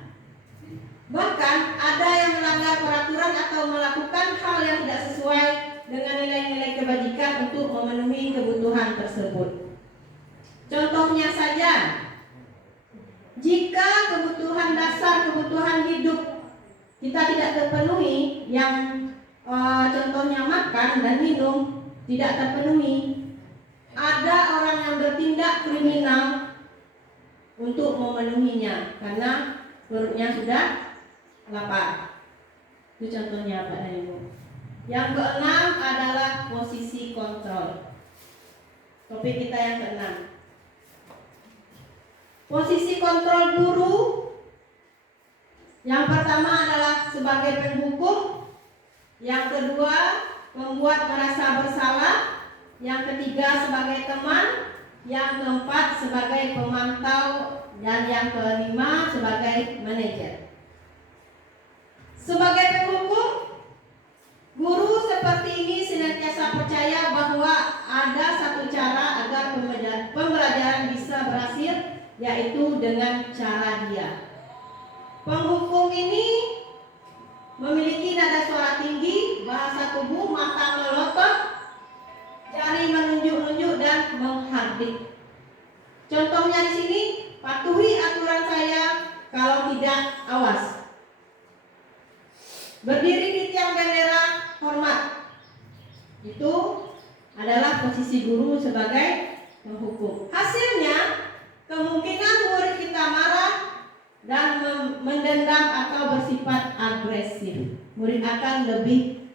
Bahkan ada yang melanggar peraturan atau melakukan hal yang tidak sesuai dengan nilai-nilai kebajikan untuk memenuhi kebutuhan tersebut. Contohnya saja, jika kebutuhan dasar, kebutuhan hidup kita tidak terpenuhi, yang contohnya makan dan minum tidak terpenuhi, ada orang yang bertindak kriminal untuk memenuhinya karena perutnya sudah lapar. Itu contohnya Pak dan Ibu. Yang keenam adalah posisi kontrol. Topik kita yang keenam. Posisi kontrol guru. Yang pertama adalah sebagai penghukum. Yang kedua, membuat merasa bersalah. Yang ketiga sebagai teman. Yang keempat sebagai pemantau. Dan yang kelima sebagai manajer. Sebagai penghukum, guru seperti ini senantiasa percaya bahwa ada satu cara agar pembelajaran bisa berhasil, yaitu dengan cara dia. Penghukum ini memiliki nada suara tinggi, bahasa tubuh, mata melotot, jari menunjuk-nunjuk dan menghardik. Contohnya di sini, patuhi aturan saya, kalau tidak awas. Berdiri di tiang bendera, hormat. Itu adalah posisi guru sebagai penghukum. Hasilnya, kemungkinan murid kita marah dan mendendam atau bersifat agresif. Murid akan lebih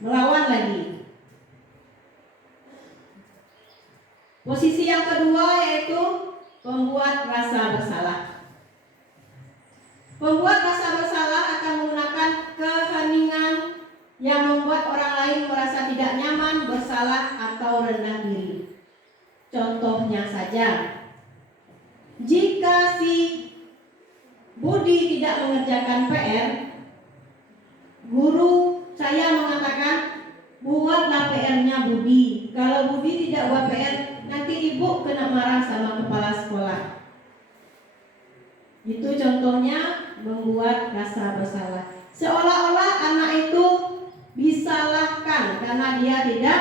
melawan lagi. Posisi yang kedua yaitu pembuat rasa bersalah. Pembuat rasa bersalah akan menggunakan keheningan yang membuat orang lain merasa tidak nyaman, bersalah, atau rendah diri. Contohnya saja, jika si Budi tidak mengerjakan PR, guru saya mengatakan, buatlah PR-nya Budi. Kalau Budi tidak buat PR, nanti ibu kena marah sama kepala sekolah. Itu contohnya membuat rasa bersalah. Seolah-olah anak itu disalahkan karena dia tidak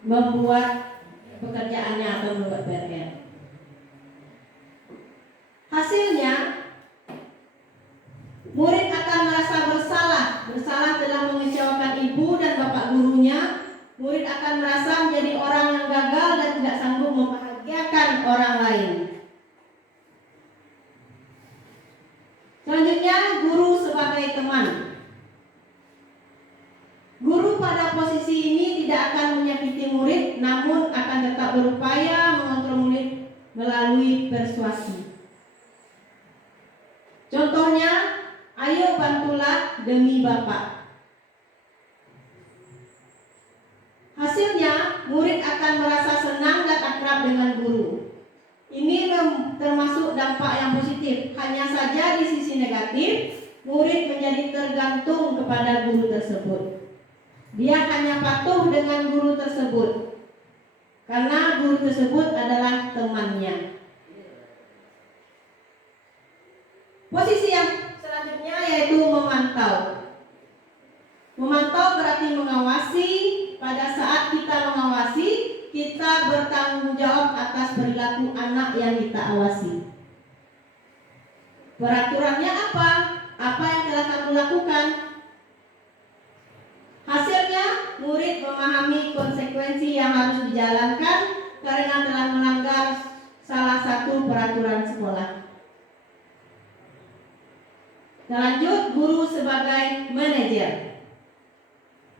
membuat pekerjaannya atau membuat PR. Hasilnya, murid akan merasa bersalah telah mengecewakan ibu dan bapak gurunya. Murid akan merasa menjadi orang yang gagal dan tidak sanggup membahagiakan orang lain. Selanjutnya, guru sebagai teman. Guru pada posisi ini tidak akan menyakiti murid, namun akan tetap berupaya mengontrol murid melalui persuasi. Contohnya, ayo bantulah demi Bapak. Hasilnya, murid akan merasa senang dan akrab dengan guru. Ini termasuk dampak yang positif. Hanya saja di sisi negatif, murid menjadi tergantung kepada guru tersebut. Dia hanya patuh dengan guru tersebut, karena guru tersebut adalah Posisi yang selanjutnya yaitu memantau. Memantau berarti mengawasi. Pada saat kita mengawasi, kita bertanggung jawab atas perilaku anak yang kita awasi. Peraturannya apa? Apa yang telah kamu lakukan? Hasilnya, murid memahami konsekuensi yang harus dijalankan karena telah melanggar salah satu peraturan sekolah. Lanjut, guru sebagai manajer.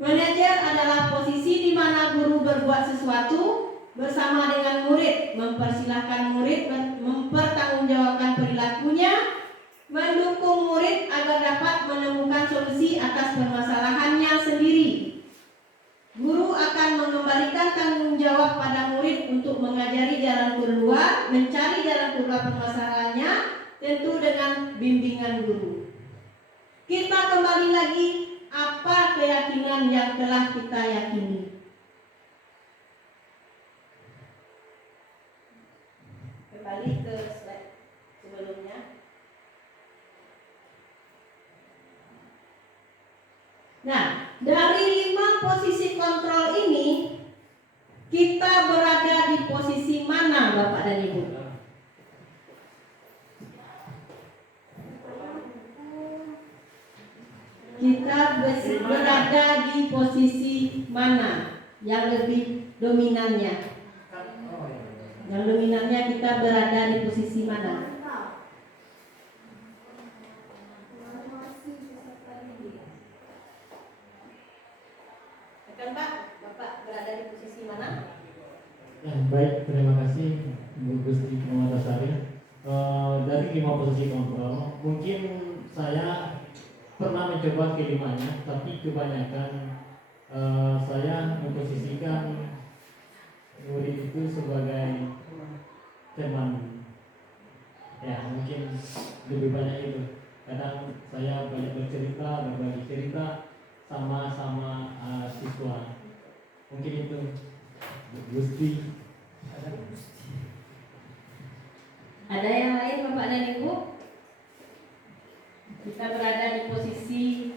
Manajer adalah posisi di mana guru berbuat sesuatu bersama dengan murid, mempersilahkan murid mempertanggungjawabkan perilakunya, mendukung murid agar dapat menemukan solusi atas permasalahannya sendiri. Guru akan mengembalikan tanggung jawab pada murid untuk mengajari jalan keluar, mencari jalan keluar permasalahannya, tentu dengan bimbingan guru. Kita kembali lagi, apa keyakinan yang telah kita yakini? Kembali ke slide sebelumnya. Nah, dari 5 posisi kontrol ini, kita berada di posisi mana, Bapak dan Ibu? Kita berada di posisi mana yang lebih dominannya? Yang dominannya kita berada di posisi mana? Kan Pak, Bapak berada di posisi mana? Ya, baik, terima kasih Bu Gusti Permatasari. Dari 5 posisi kontrol, mungkin saya pernah mencoba kelimanya, tapi kebanyakan saya memposisikan murid itu sebagai teman. Ya, mungkin lebih banyak itu. Kadang saya banyak bercerita, berbagi cerita sama-sama siswa. Mungkin itu Bu Gusti. Ada yang lain Bapak dan Ibu? Kita berada di posisi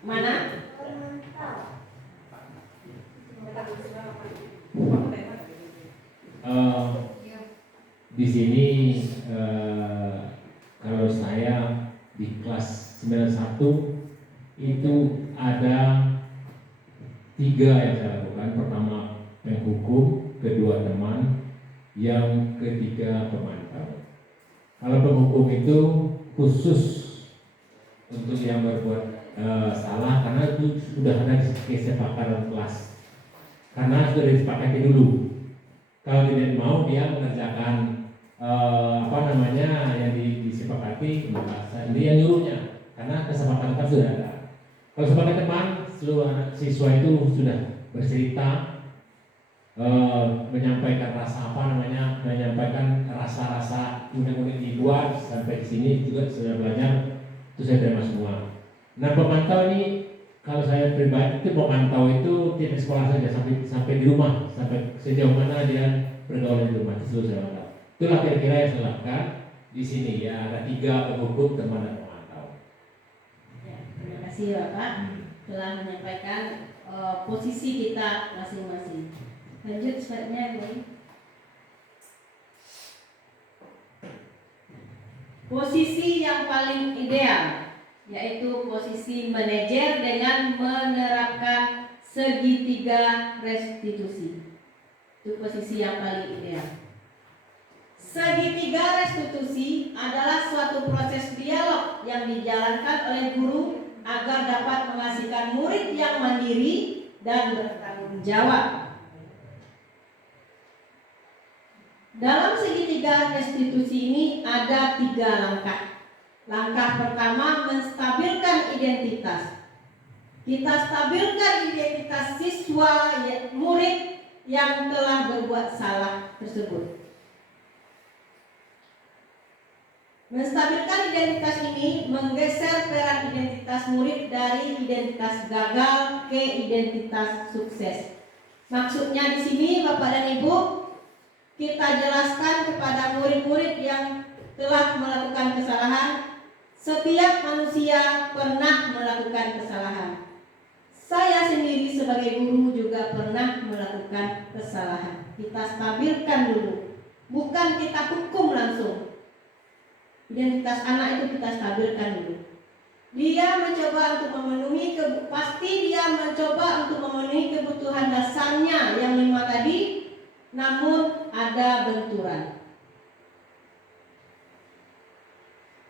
mana? Di sini kalau saya di kelas 91 itu ada 3 yang saya lakukan. Pertama penghukum, kedua teman, yang ketiga pemantau. Kalau penghukum itu khusus untuk yang berbuat salah, karena itu sudah ada kesepakatan kelas, karena sudah disepakati dulu. Kalau tidak mau dia mengerjakan yang disepakati, maka dia nyuruhnya, karena kesepakatan kan sudah ada. Kalau sebagai teman, seluruh siswa itu sudah bercerita, menyampaikan menyampaikan rasa-rasa unek-unek dibuat. Sampai di sini juga sudah belajar, itu saya terima semua. Nah, pemantau ini, kalau saya pribadi itu pemantau itu tidak sekolah saja, sampai di rumah, sampai sejauh mana dia bergaul di rumah, itu saya pantau. Itulah kira-kira yang saya lakukan di sini. Ya, ada 3 penghukum, teman, dan pemantau. Ya, terima kasih Bapak telah menyampaikan posisi kita masing-masing. Lanjut slide-nya, Bu. Posisi yang paling ideal yaitu posisi manajer dengan menerapkan segitiga restitusi. Itu posisi yang paling ideal. Segitiga restitusi adalah suatu proses dialog yang dijalankan oleh guru agar dapat menghasilkan murid yang mandiri dan bertanggung jawab. Dalam segitiga restitusi ini ada 3 langkah. Langkah pertama, menstabilkan identitas. Kita stabilkan identitas siswa murid yang telah berbuat salah tersebut. Menstabilkan identitas ini menggeser peran identitas murid dari identitas gagal ke identitas sukses. Maksudnya di sini Bapak dan Ibu, kita jelaskan kepada murid-murid yang telah melakukan kesalahan. Setiap manusia pernah melakukan kesalahan. Saya sendiri sebagai guru juga pernah melakukan kesalahan. Kita stabilkan dulu, bukan kita hukum langsung. Identitas anak itu kita stabilkan dulu. Dia mencoba untuk memenuhi pasti dia mencoba untuk memenuhi kebutuhan dasarnya yang 5 tadi, namun ada benturan.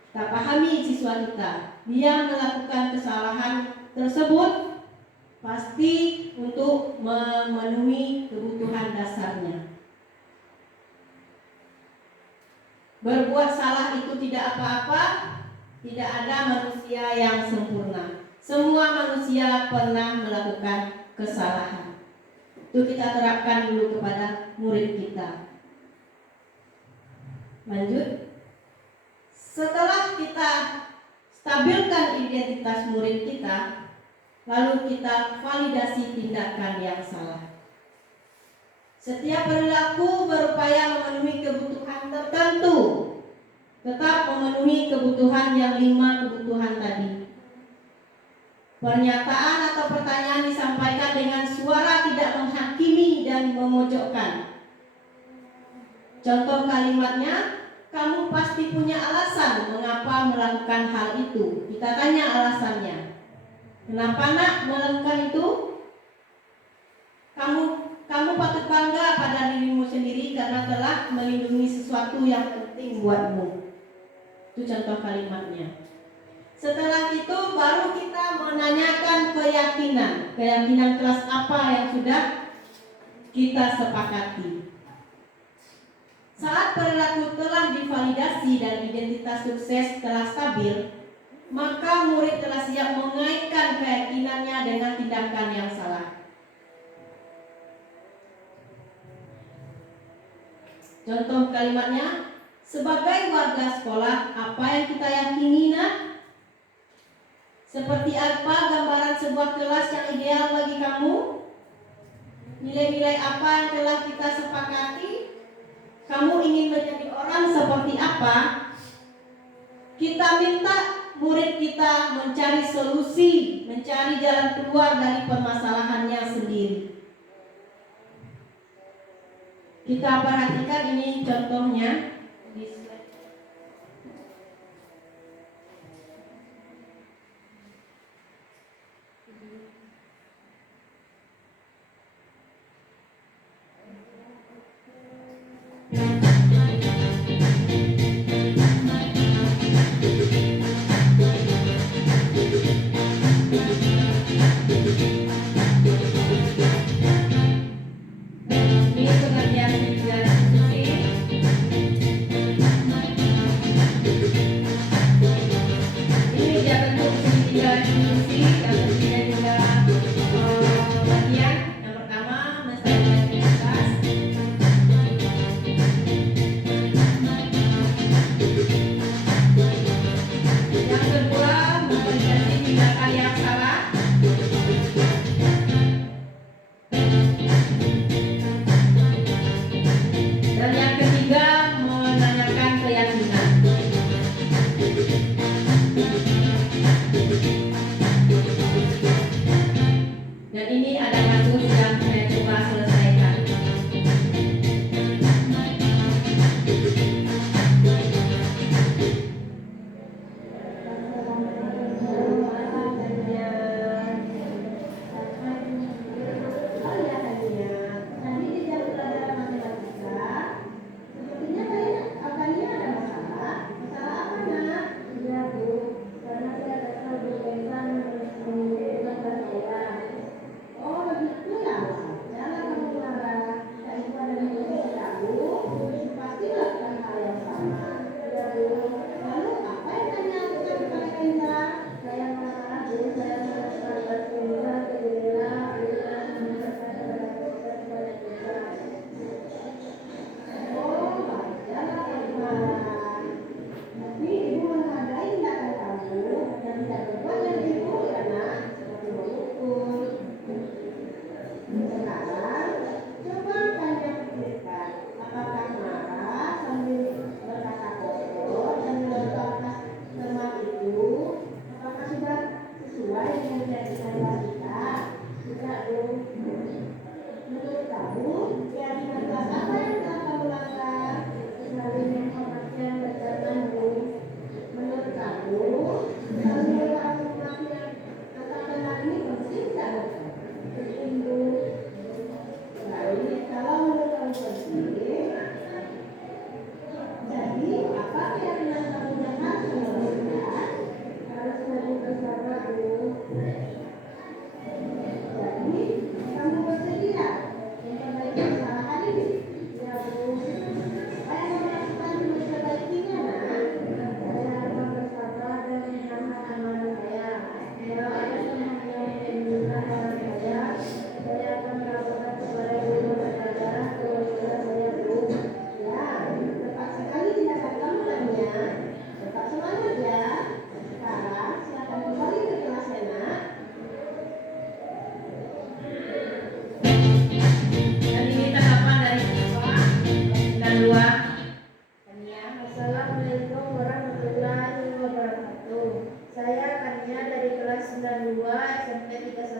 Kita pahami siswa kita, dia melakukan kesalahan tersebut pasti untuk memenuhi kebutuhan dasarnya. Berbuat salah itu tidak apa-apa, tidak ada manusia yang sempurna. Semua manusia pernah melakukan kesalahan. Itu kita terapkan dulu kepada murid kita. Lanjut. Setelah kita stabilkan identitas murid kita, lalu kita validasi tindakan yang salah. Setiap perilaku berupaya memenuhi kebutuhan tertentu, tetap memenuhi kebutuhan yang 5 kebutuhan tadi. Pernyataan atau pertanyaan disampaikan dengan suara tidak menghakimi dan memojokkan. Contoh kalimatnya, kamu pasti punya alasan mengapa melakukan hal itu. Kita tanya alasannya. Kenapa nak melakukan itu? Kamu patut bangga pada dirimu sendiri karena telah melindungi sesuatu yang penting buatmu. Itu contoh kalimatnya. Setelah itu baru kita menanyakan keyakinan. Keyakinan kelas apa yang sudah kita sepakati. Saat perilaku telah divalidasi dan identitas sukses telah stabil, maka murid telah siap mengaitkan keyakinannya dengan tindakan yang salah. Contoh kalimatnya, sebagai warga sekolah, apa yang kita yakini nak? Seperti apa gambaran sebuah kelas yang ideal bagi kamu? Nilai-nilai apa yang telah kita sepakati? Kamu ingin menjadi orang seperti apa? Kita minta murid kita mencari solusi, mencari jalan keluar dari permasalahannya sendiri. Kita perhatikan ini contohnya di slide. Ini pengertian kegiatan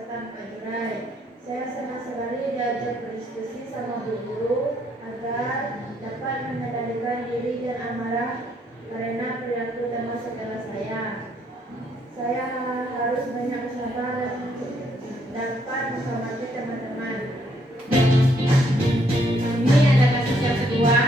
tentang Pak. Saya senang sekali diajak berdiskusi sama Bu Guru agar dapat mengendalikan diri dan amarah karena perilaku dan masalah saya. Saya harus banyak sabar dan dapat menghormati teman-teman. Ini ada kasus yang kedua.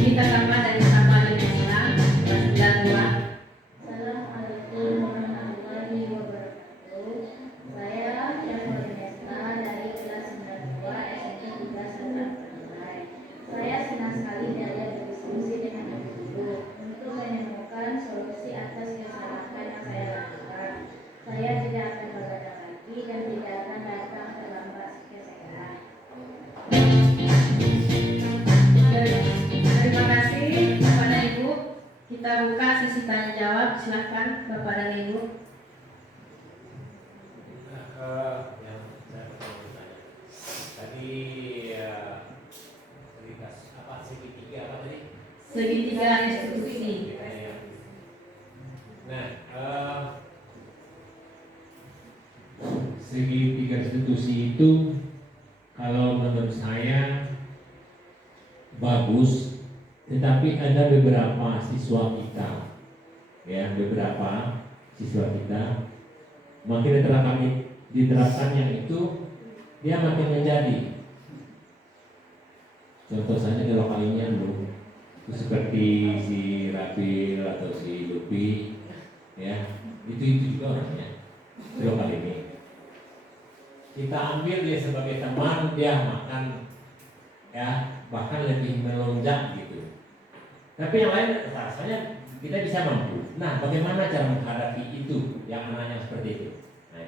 Kita sama dari Sapa Indonesia, kelas 92. Assalamualaikum warahmatullahi wabarakatuh. Saya Syaful Nesta dari kelas 92 SMP 3 Satrapalai. Saya senang sekali diajak berdiskusi dengan Ibu Guru untuk menemukan solusi atas kesalahan yang saya lakukan. Saya tidak akan begadang lagi dan tidak akan datang terlambat ke sekolah. Terima kasih Bapak dan Ibu. Kita buka sesi tanya jawab. Silakan Bapak dan Ibu. Yang saya perlu bertanya. Tadi apa segitiga apa tadi? Segitiga institusi. Nah, Segitiga institusi itu kalau menurut saya bagus, tetapi ada beberapa siswa kita, ya beberapa siswa kita makin diterapkan yang itu dia makin menjadi. Contoh saja di lokal ini seperti si Rapil atau si Lupi, ya itu juga orangnya di lokal ini. Kita ambil dia sebagai teman, dia makan, ya bahkan lebih melonjak gitu. Tapi yang lain rasanya kita bisa mampu. Nah, bagaimana cara menghadapi itu yang anaknya seperti itu? Nah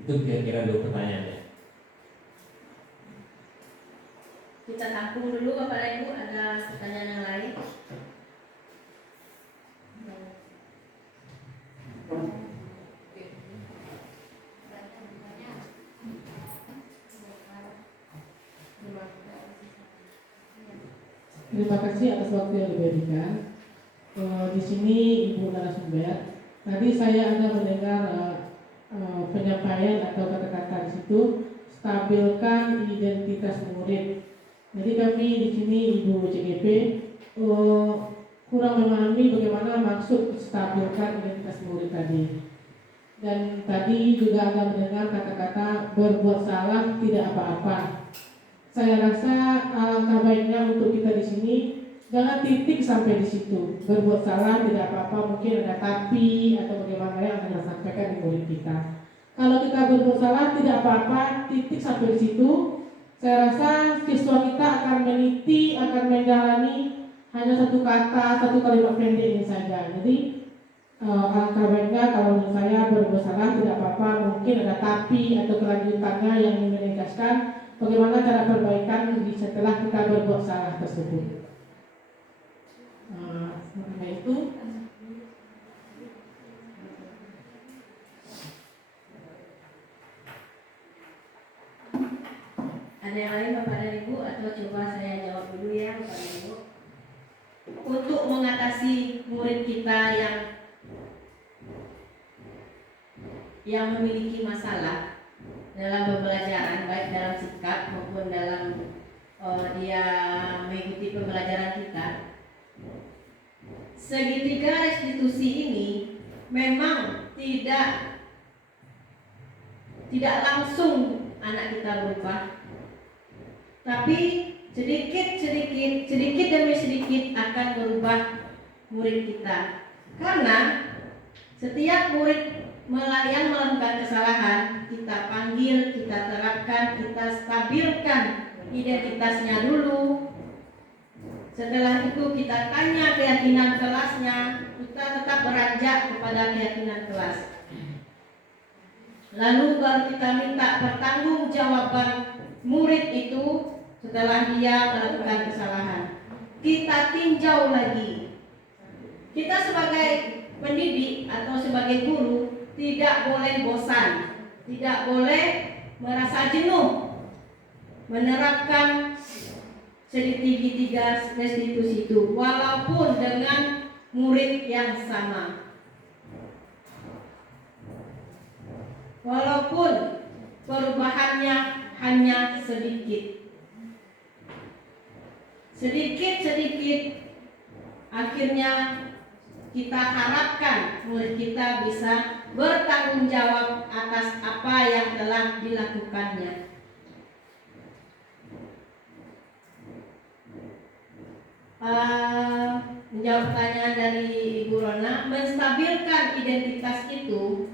itu kira-kira dua pertanyaannya. Kita tampung dulu Bapak dan Ibu. Ada pertanyaan yang lain? Terima kasih atas waktu yang diberikan. Di sini Ibu narasumber, tadi saya ada mendengar penyampaian atau kata-kata di situ, stabilkan identitas murid. Jadi kami di sini Ibu CGP kurang memahami bagaimana maksud stabilkan identitas murid tadi. Dan tadi juga ada mendengar kata-kata berbuat salah tidak apa-apa. Saya rasa alangkah baiknya untuk kita di sini jangan titik sampai di situ. Berbuat salah tidak apa-apa, mungkin ada tapi atau bagaimana yang akan disampaikan di murid kita. kalau kita berbuat salah tidak apa-apa, titik sampai di situ. Saya rasa siswa kita akan meniti, akan menjalani hanya satu kata, satu kalimat pendek ini saja. Jadi alangkah baiknya kalau menurut saya berbuat salah tidak apa-apa, mungkin ada tapi atau kelanjutannya yang ingin menegaskan bagaimana cara perbaikan setelah kita berbuat salah tersebut. Karena itu ada yang lain Bapak dan Ibu, atau coba saya jawab dulu ya Bapak dan Ibu. Untuk mengatasi murid kita yang memiliki masalah dalam pembelajaran, baik dalam sikap maupun dalam dia mengikuti pembelajaran kita, segitiga restitusi ini memang tidak langsung anak kita berubah, tapi sedikit demi sedikit akan berubah murid kita. Karena setiap murid yang melakukan kesalahan, kita panggil, kita terapkan, kita stabilkan identitasnya dulu. Setelah itu kita tanya keyakinan kelasnya, kita tetap beranjak kepada keyakinan kelas. Lalu baru kita minta pertanggungjawaban murid itu setelah dia melakukan kesalahan. Kita tinjau lagi. Kita sebagai pendidik atau sebagai guru tidak boleh bosan, tidak boleh merasa jenuh menerapkan segitiga restitusi itu, walaupun dengan murid yang sama, walaupun perubahannya hanya sedikit, akhirnya kita harapkan murid kita bisa bertanggung jawab atas apa yang telah dilakukannya. Menjawab pertanyaan dari Ibu Rona, menstabilkan identitas itu,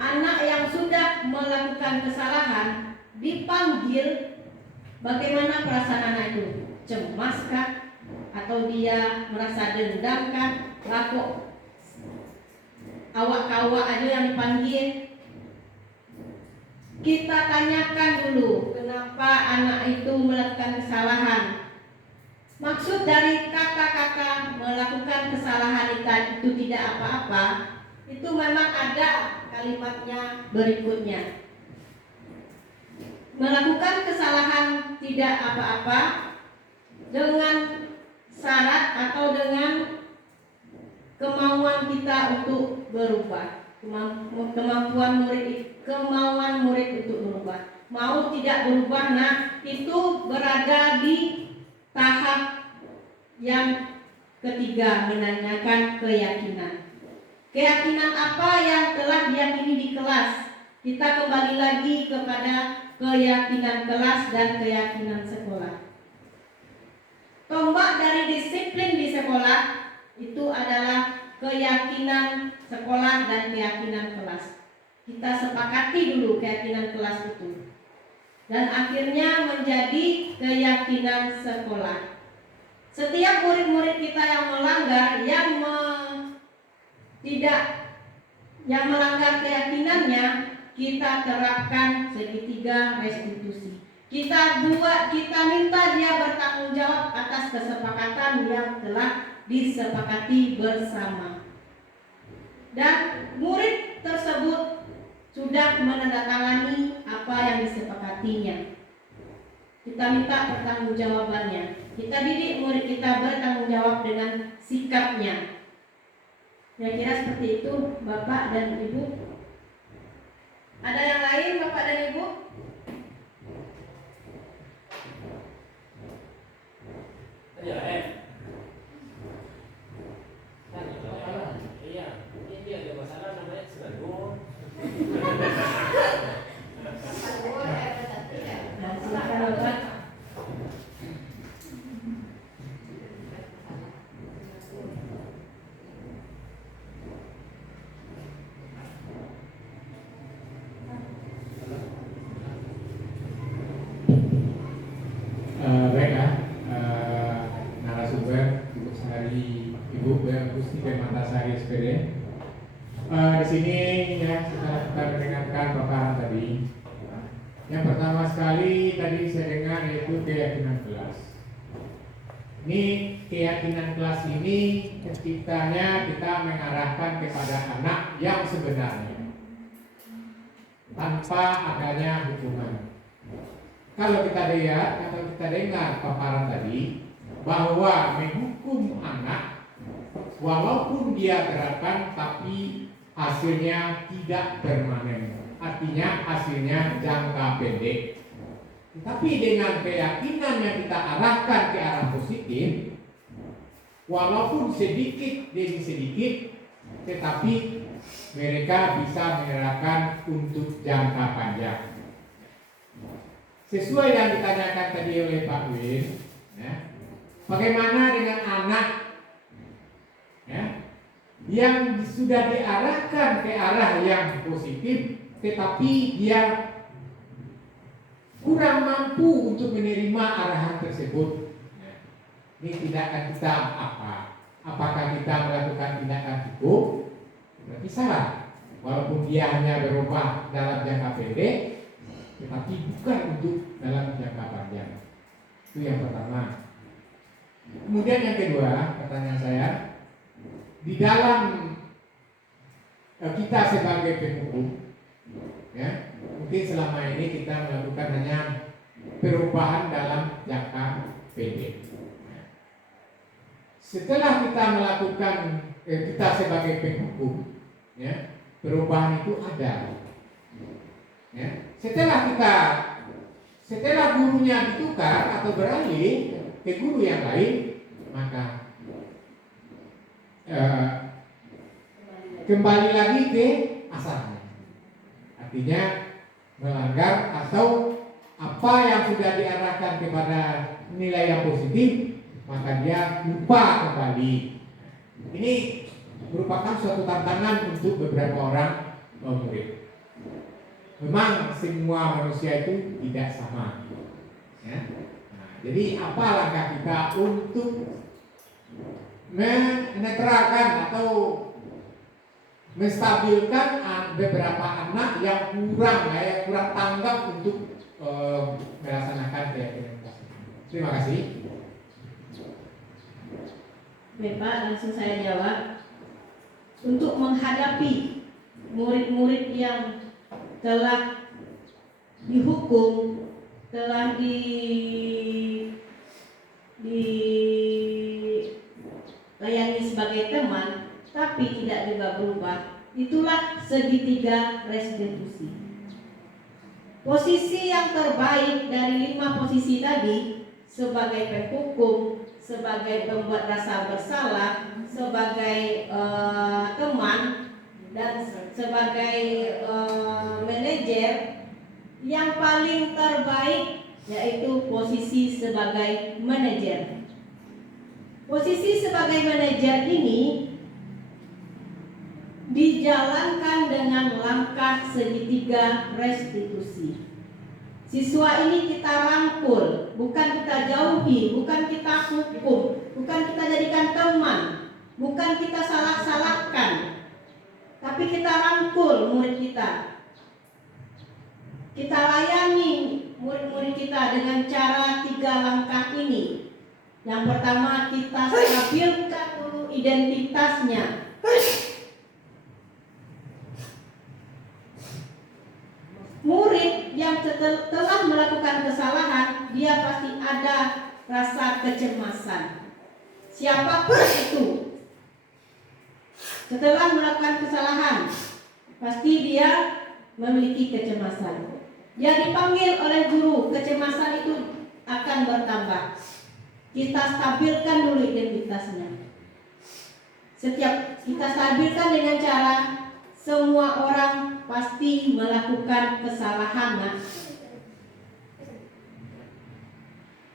anak yang sudah melakukan kesalahan dipanggil, bagaimana perasaan anak itu? Cemas kah? Atau dia merasa dendam kah? Kok awak-awak aja yang dipanggil? Kita tanyakan dulu kenapa anak itu melakukan kesalahan. Maksud dari kata-kata melakukan kesalahan itu tidak apa-apa, itu memang ada kalimatnya berikutnya. Melakukan kesalahan tidak apa-apa dengan syarat atau dengan kemauan kita untuk berubah, kemauan murid untuk berubah. Mau tidak berubah, nah itu berada di tahap yang ketiga, menanyakan keyakinan. Keyakinan apa yang telah diyakini di kelas? Kita kembali lagi kepada keyakinan kelas dan keyakinan sekolah. Tombak dari disiplin di sekolah itu adalah keyakinan sekolah dan keyakinan kelas. Kita sepakati dulu keyakinan kelas itu, dan akhirnya menjadi keyakinan sekolah. Setiap murid-murid kita yang melanggar, yang melanggar keyakinannya, kita terapkan segitiga restitusi. Kita minta dia bertanggung jawab atas kesepakatan yang telah disepakati bersama. Dan murid tersebut sudah menandatangani apa yang disepakatinya. Kita minta pertanggungjawabannya. Kita didik murid kita bertanggung jawab dengan sikapnya. Kira-kira seperti itu Bapak dan Ibu. Ada yang lain Bapak dan Ibu? Iya, iya, ini ada masalah namanya sebenarnya. Nah, silakan Bapak. Gusti Kemantasari SPD. Di sini ya setelah kita mendengarkan paparan tadi, yang pertama sekali tadi saya dengar yaitu keyakinan kelas. Ini keyakinan kelas ini ketikanya kita mengarahkan kepada anak yang sebenarnya tanpa adanya hukuman. Kalau kita lihat atau kita dengar paparan tadi bahwa menghukum anak walaupun dia terapkan tapi hasilnya tidak permanen, artinya hasilnya jangka pendek. Tapi dengan keyakinan yang kita arahkan ke arah positif, walaupun sedikit demi sedikit, tetapi mereka bisa menerapkan untuk jangka panjang. Sesuai yang ditanyakan tadi oleh Pak Win, ya, bagaimana dengan anak ya, yang sudah diarahkan ke arah yang positif, tetapi dia kurang mampu untuk menerima arahan tersebut. Ini tidak akan kita apakah kita melakukan tindakan hukum? Berarti salah. Walaupun dia hanya berubah dalam jangka pendek, tetapi bukan untuk dalam jangka panjang. Itu yang pertama. Kemudian yang kedua, pertanyaan saya, di dalam kita sebagai penghukum, ya, mungkin selama ini kita melakukan hanya perubahan dalam jangka pendek. Setelah kita melakukan kita sebagai penghukum, ya, perubahan itu ada. Ya, setelah gurunya ditukar atau beralih ke guru yang lain, maka kembali lagi ke asalnya. Artinya melanggar atau apa yang sudah diarahkan kepada nilai yang positif, maka dia lupa kembali. Ini merupakan suatu tantangan untuk beberapa orang murid. Memang semua manusia itu tidak sama, ya. Nah, jadi apa langkah kita untuk menetralkan atau menstabilkan beberapa anak yang kurang tanggap untuk melaksanakan keyakinan positif. Terima kasih. Bapak, langsung saya jawab. Untuk menghadapi murid-murid yang telah dihukum, telah dilayani sebagai teman, tapi tidak juga berubah, itulah segitiga restitusi. Posisi yang terbaik dari 5 posisi tadi, sebagai penghukum, sebagai pembuat rasa bersalah, sebagai teman, dan sebagai manajer, yang paling terbaik yaitu posisi sebagai manajer. Posisi sebagai manajer ini dijalankan dengan langkah segitiga restitusi. Siswa ini kita rangkul, bukan kita jauhi, bukan kita hukum, bukan kita jadikan teman, bukan kita salah-salahkan, tapi kita rangkul murid kita. Kita layani murid-murid kita dengan cara 3 langkah ini. Yang pertama, kita stabilkan dulu identitasnya. Murid yang telah melakukan kesalahan, dia pasti ada rasa kecemasan. Siapapun itu, setelah melakukan kesalahan, pasti dia memiliki kecemasan. Dia dipanggil oleh guru, kecemasan itu akan bertambah. Kita stabilkan dulu identitasnya. Setiap kita stabilkan dengan cara semua orang pasti melakukan kesalahan, nak.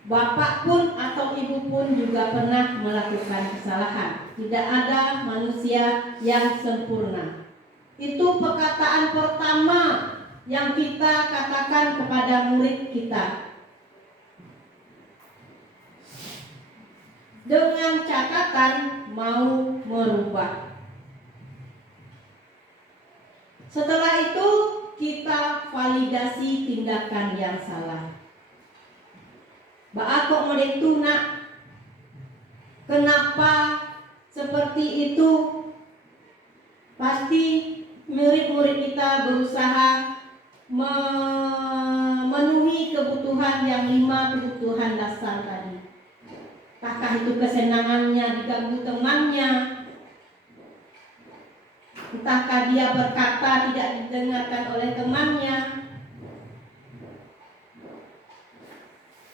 Bapak pun atau ibu pun juga pernah melakukan kesalahan. Tidak ada manusia yang sempurna. Itu perkataan pertama yang kita katakan kepada murid kita. dengan catatan mau merubah. Setelah itu kita validasi tindakan yang salah. Baakok modetu nak, kenapa seperti itu? Pasti murid-murid kita berusaha memenuhi kebutuhan yang 5 kebutuhan dasar tadi. Apakah itu kesenangannya diganggu temannya? Entahkah dia berkata tidak didengarkan oleh temannya?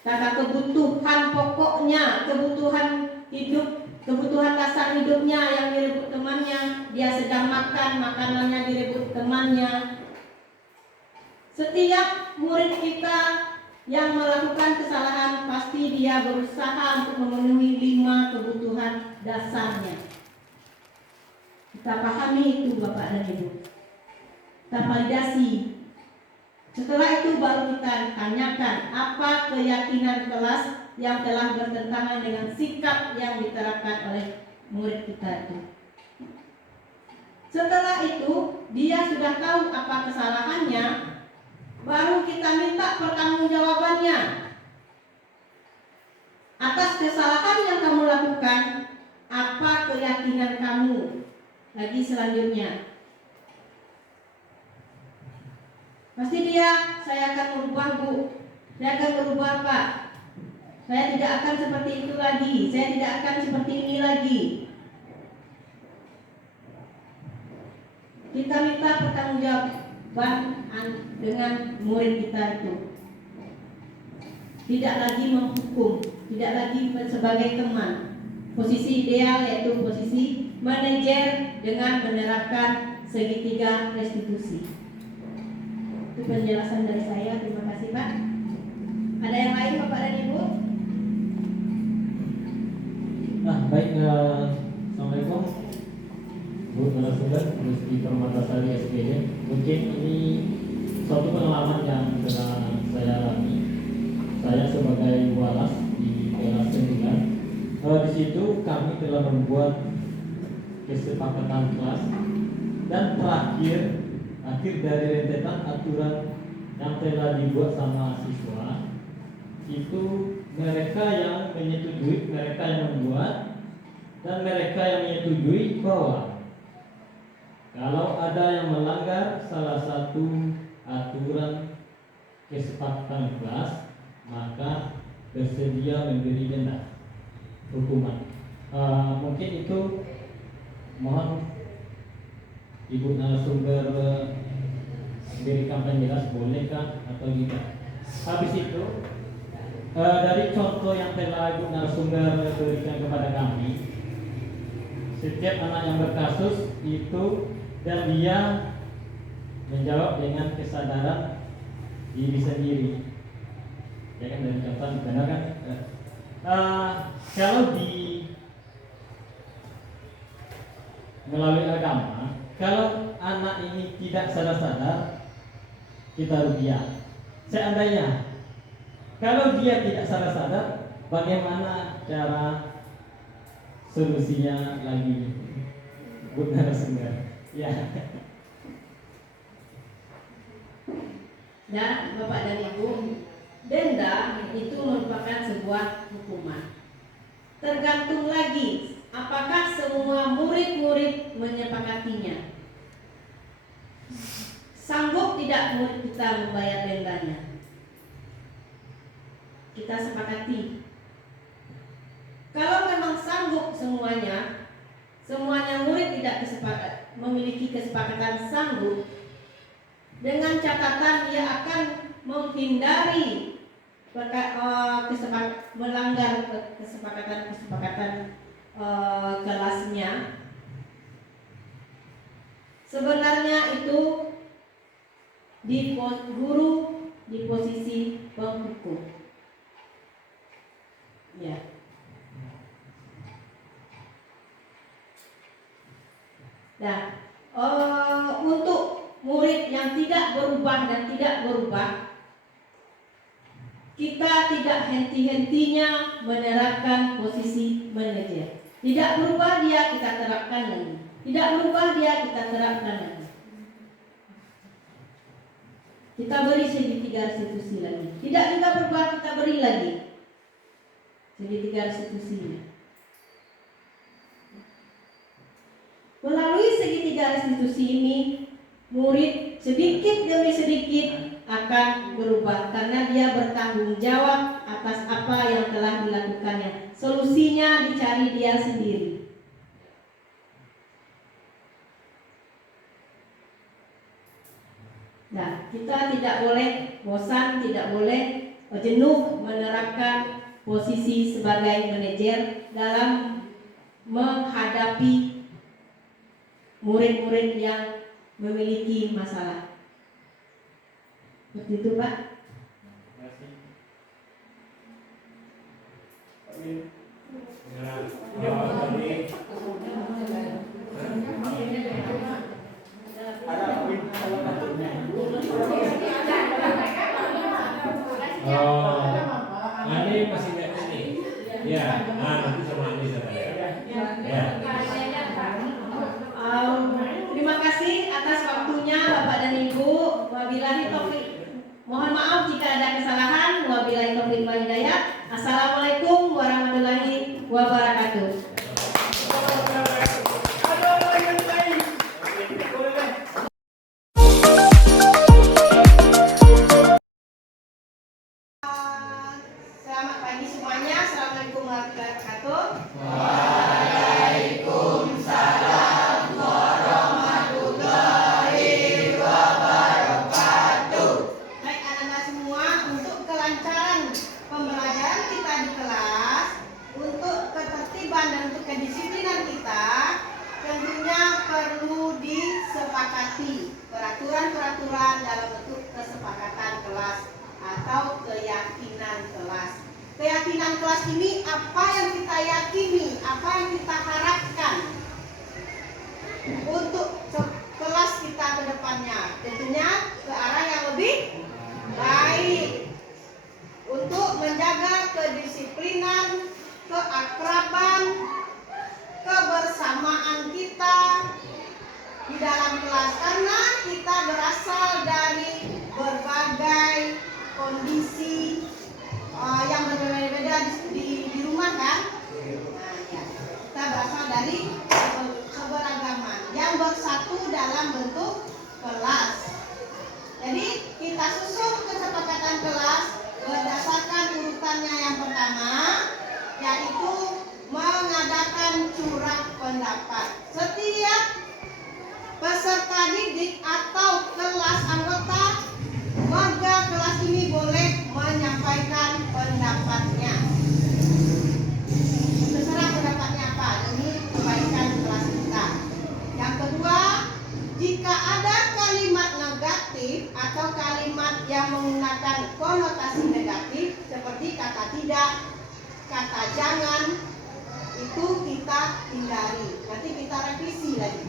Entahkah kebutuhan pokoknya, kebutuhan hidup, kebutuhan dasar hidupnya yang direbut temannya? Dia sedang makan, makanannya direbut temannya. Setiap murid kita yang melakukan kesalahan pasti dia berusaha untuk memenuhi 5 kebutuhan dasarnya. Kita pahami itu Bapak dan Ibu. Kita validasi. Setelah itu baru kita tanyakan apa keyakinan kelas yang telah bertentangan dengan sikap yang diterapkan oleh murid kita itu. Setelah itu dia sudah tahu apa kesalahannya, baru kita minta pertanggungjawabannya atas kesalahan yang kamu lakukan. Apa keyakinan kamu? Lagi selanjutnya, pasti dia, saya akan merubah Bu, saya akan merubah Pak, saya tidak akan seperti itu lagi, saya tidak akan seperti ini lagi. Kita minta pertanggungjawaban dengan murid kita itu. Tidak lagi menghukum, tidak lagi sebagai teman. Posisi ideal yaitu posisi manajer dengan menerapkan segitiga restitusi. Itu penjelasan dari saya. Terima kasih Pak. Ada yang lain Bapak dan Ibu? Baik, Assalamualaikum Bu narasumber, Gusti Permatasari SPD. Mungkin ini suatu pengalaman yang telah saya alami. Saya sebagai walas di kelas 9. Di situ kami telah membuat kesepakatan kelas dan akhir dari rentetan aturan yang telah dibuat sama siswa itu mereka yang menyetujui, mereka yang membuat dan mereka yang menyetujui bahwa kalau ada yang melanggar salah satu aturan kesepakatan kelas maka bersedia memberi denda hukuman. Mungkin itu mohon Ibu narasumber berikan penjelasan bolehkah atau tidak. Habis itu dari contoh yang telah Ibu narasumber berikan kepada kami, setiap anak yang berkasus itu dan dia menjawab dengan kesadaran diri sendiri. Ya kan, dari contoh benar kan? Kalau melalui agama, kalau anak ini tidak sadar-sadar, kita rugiah. Seandainya kalau dia tidak sadar-sadar, bagaimana cara solusinya lagi? Bu narasumber. Ya. Ya, Bapak dan Ibu, denda itu merupakan sebuah hukuman. Tergantung lagi apakah semua murid-murid menyepakatinya. Sanggup tidak murid kita membayar dendanya? Kita sepakati. Kalau memang sanggup semuanya murid tidak memiliki kesepakatan sanggup, dengan catatan dia akan menghindari melanggar kesepakatan kelasnya. Sebenarnya itu guru di posisi penghukum. Ya. Nah, untuk murid yang tidak berubah dan tidak berubah, kita tidak henti-hentinya menerapkan posisi Tidak berubah dia, kita terapkan lagi. Tidak berubah dia, kita terapkan lagi. Kita beri segitiga restitusi lagi. Tidak juga berubah, kita beri lagi segitiga restitusi. Melalui segitiga restitusi ini, murid sedikit demi sedikit akan berubah karena dia bertanggung jawab atas apa yang telah dilakukannya. Solusinya dicari dia sendiri. Nah, kita tidak boleh bosan, tidak boleh jenuh menerapkan posisi sebagai manajer dalam menghadapi murid-murid yang memiliki masalah. Seperti itu, Pak. Ini masih lihat ini. Ya, nanti sama ini saya. Ya. Terima kasih atas waktunya Bapak dan Ibu. Wabillahi taufik. Mohon maaf jika ada kesalahan. Wabillahi taufik wal hidayah. Assalamualaikum warahmatullahi wabarakatuh. Selamat pagi semuanya. Assalamualaikum warahmatullahi wabarakatuh. Baik anak-anak semua, untuk kelancaran pembelajaran kita di kelas, untuk ketertiban dan untuk kedisiplinan kita, tentunya perlu disepakati peraturan-peraturan dalam bentuk kesepakatan kelas atau keyakinan kelas. Keyakinan kelas ini apa yang kita yakini, apa yang kita harapkan untuk kelas kita ke depannya. Tentunya ke arah yang lebih baik untuk menjaga kedisiplinan, keakraban, kebersamaan kita di dalam kelas, karena kita berasal dari berbagai kondisi yang berbeda-beda di rumah kan. Nah, ya. Kita berasal dari keberagaman yang bersatu dalam bentuk kelas. Jadi kita susun kesepakatan kelas berdasarkan urutannya. Yang pertama yaitu mengadakan curah pendapat. Setiap peserta didik atau kelas anggota warga kelas ini boleh menyampaikan pendapatnya. Terserah pendapatnya apa demi kebaikan kelas kita. Yang kedua, jika ada kalimat negatif atau kalimat yang menggunakan konotasi negatif seperti kata tidak, kata jangan, itu kita hindari. Nanti kita revisi lagi.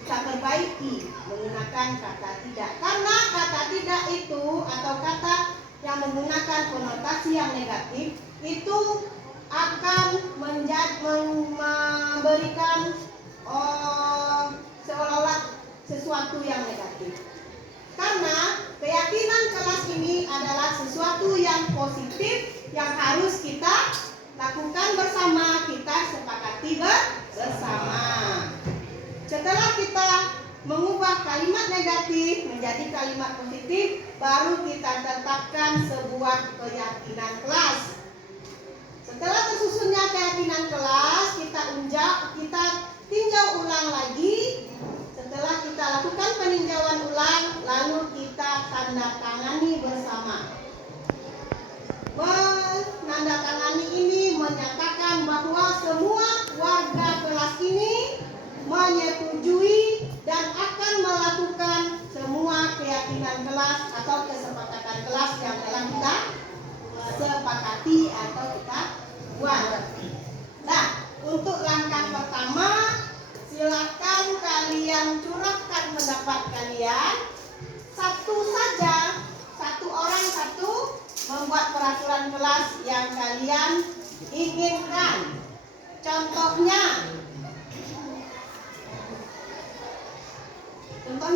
Kita perbaiki menggunakan kata tidak. Karena kata tidak itu atau kata yang menggunakan konotasi yang negatif itu akan memberikan seolah-olah sesuatu yang negatif. Karena keyakinan kelas ini adalah sesuatu yang positif yang harus kita lakukan bersama, kita sepakati bersama. Setelah kita mengubah kalimat negatif menjadi kalimat positif, baru kita tetapkan sebuah keyakinan kelas. Setelah tersusunnya keyakinan kelas, kita tinjau ulang lagi. Setelah kita lakukan peninjauan ulang, lalu kita tanda tangani bersama. Menandatangani ini menyatakan bahwa semua warga kelas ini menyetujui dan akan melakukan semua keyakinan kelas atau kesepakatan kelas yang telah kita sepakati atau kita buat. Nah, untuk langkah pertama, silakan kalian curahkan pendapat kalian. Satu saja, satu orang satu membuat peraturan kelas yang kalian inginkan. Contohnya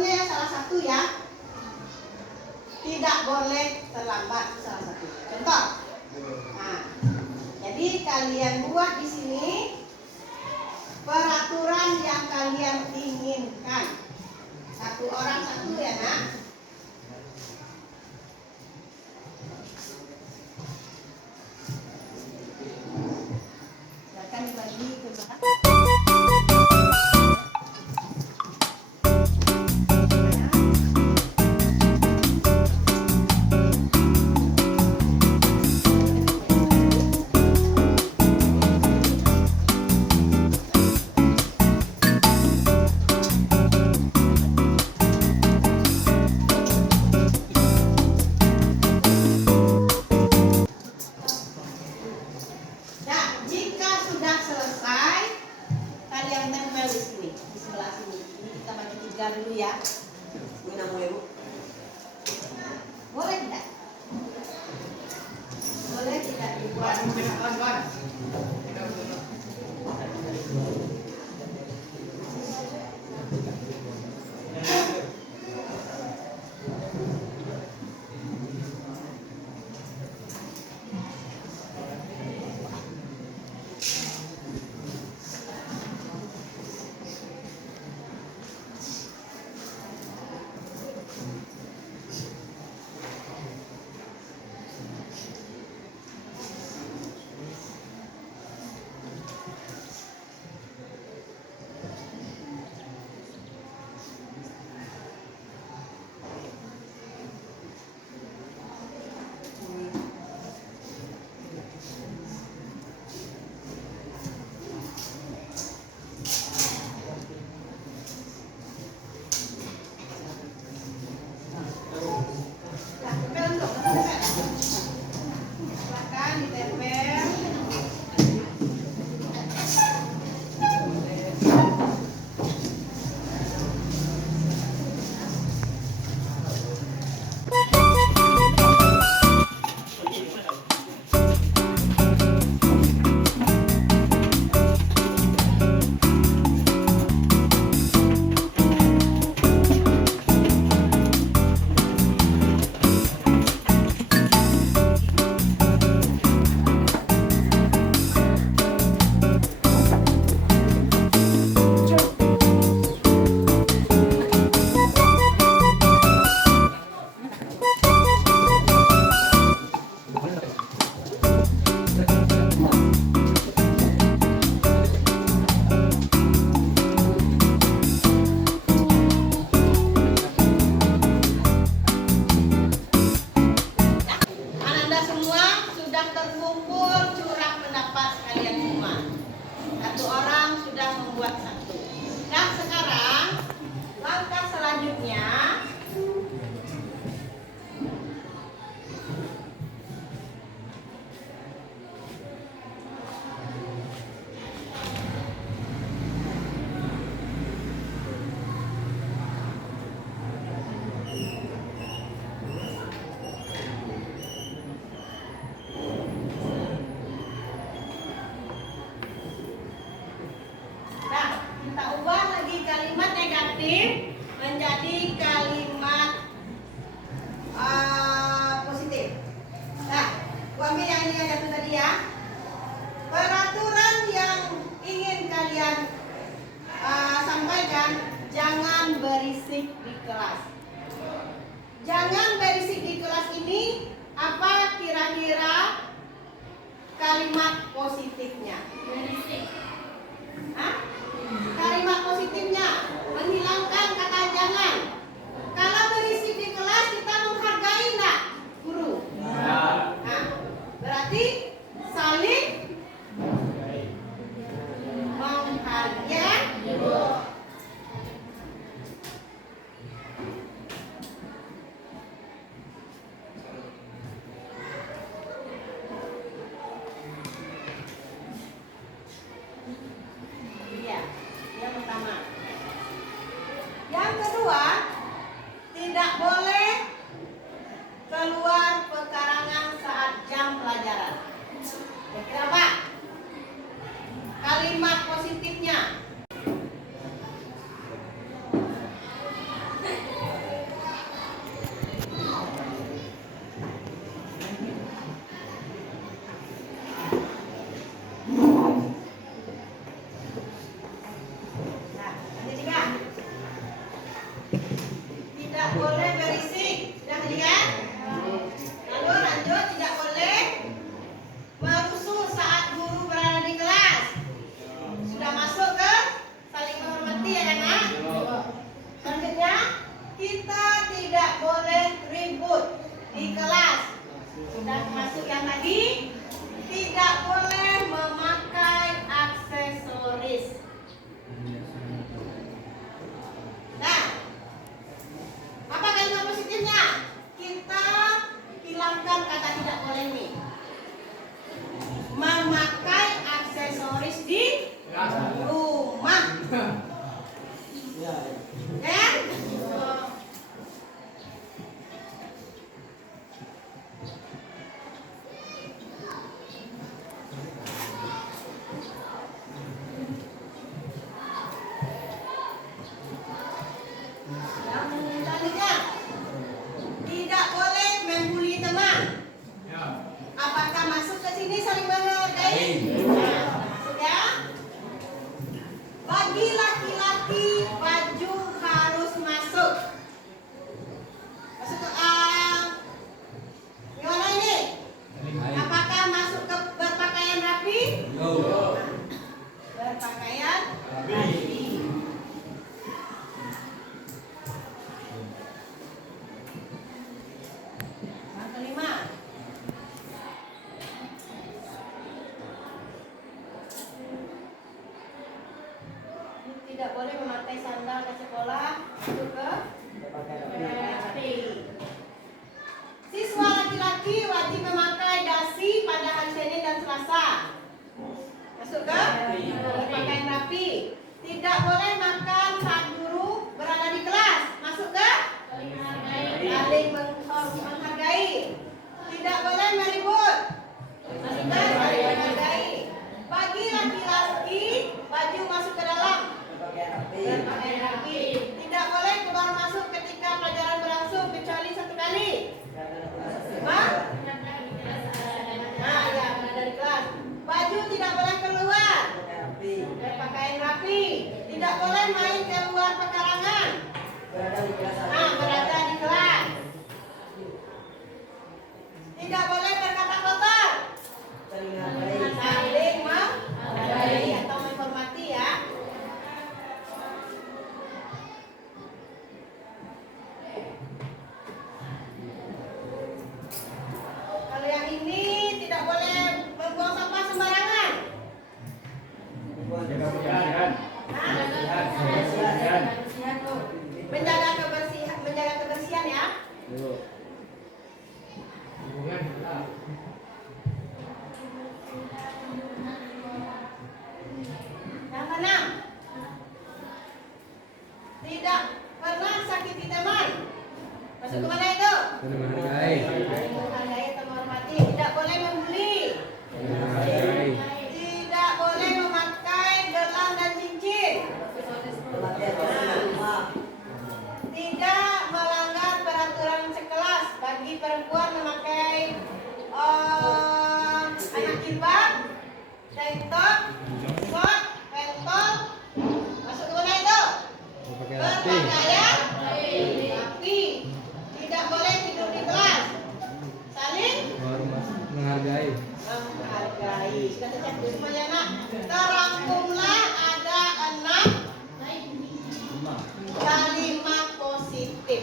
ya salah satu ya. Tidak boleh terlambat salah satu. Contoh. Nah, jadi kalian buat di sini peraturan yang kalian inginkan. Satu orang satu ya, Nak. Silakan dibagi ke belakang. Nah, jika sudah selesai, kalian tempel di sini, di sebelah sini. Ini kita bagi 3 dulu ya. Ini namanya Bu. Boleh tidak? Boleh tidak dibuat? Silakan ditempel. Anda semua sudah terkumpul curah pendapat kalian semua. Satu orang sudah membuat satu. Nah sekarang langkah selanjutnya kita ubah lagi kalimat negatif menjadi kalimat positif. Nah, ambil yang ini yang jatuh tadi ya. Peraturan yang ingin kalian sampaikan, jangan berisik di kelas. Jangan berisik di kelas ini, apa kira-kira kalimat positifnya? Berisik. Hah? Kalimat positifnya menghilangkan kata jangan. Kalau berisik di kelas kita menghargai enggak guru? Nah, berarti saling menghargai. Iya, yang pertama. Yang kedua, tidak boleh keluar pekarangan saat jam pelajaran. Kira-kira apa? Kalimat positifnya. Nah, yang ketiga, tidak boleh berisik. Sudah ketiga? Lalu lanjut, tidak boleh merusuh saat guru berada di kelas. Sudah masuk ke saling menghormati ya anak? Selanjutnya, kita tidak boleh ribut di kelas. Sudah masuk yang tadi, tidak boleh memakai aksesoris. Nah, apa kalimat positifnya? Kita hilangkan kata tidak boleh nih. Memakai aksesoris di rumah. Ya? Yang selanjutnya, tidak boleh membuli teman. Apakah masuk ke sini saling menghargai? Nah, masuk ya. Bagi laki-laki, baju harus masuk. Masuk ke gimana ini? Apakah masuk ke berpakaian rapi? Berpakaian rapi. Yang kelima, tidak boleh memakai sandal ke sekolah. Masuk ke rapi. Siswa laki-laki wajib memakai dasi pada hari Senin dan Selasa. Masuk ke berpakaian rapi. Tidak boleh makan saat guru berada di kelas. Masuk ke saling menghargai. Tidak boleh meribut. Masuk ke saling menghargai. Bagi laki-laki, baju masuk ke dalam berpakaian rapi. Tidak boleh keluar masuk ketika pelajaran berlangsung kecuali satu kali. Hah? Nah, ya, dari kelas. Baju tidak boleh keluar. Berpakaian rapi. Tidak boleh main keluar pekarangan. Berada di kelas. Tidak boleh berkata kotor. Saling menghargai atau menghormati ya. Kalau yang ini tidak boleh membuang sampah sembarangan. Menjaga kebersihan ya. Yang keenam, tidak pernah sakiti teman. Masuk ke mana itu? Menghargai atau menghormati. Tidak boleh membuli. Tidak boleh memakai gelang dan cincin. Tidak melanggar peraturan sekelas. Bagi perempuan memakai anak jilbab, tank top, short, pentol. Masuk ke mana itu? Berpakaian rapi. Tidak boleh tidur di kelas. Saling Menghargai. menghargai. Sudah tercatat semuanya nak. Terangkumlah ada 6 kalimat positif.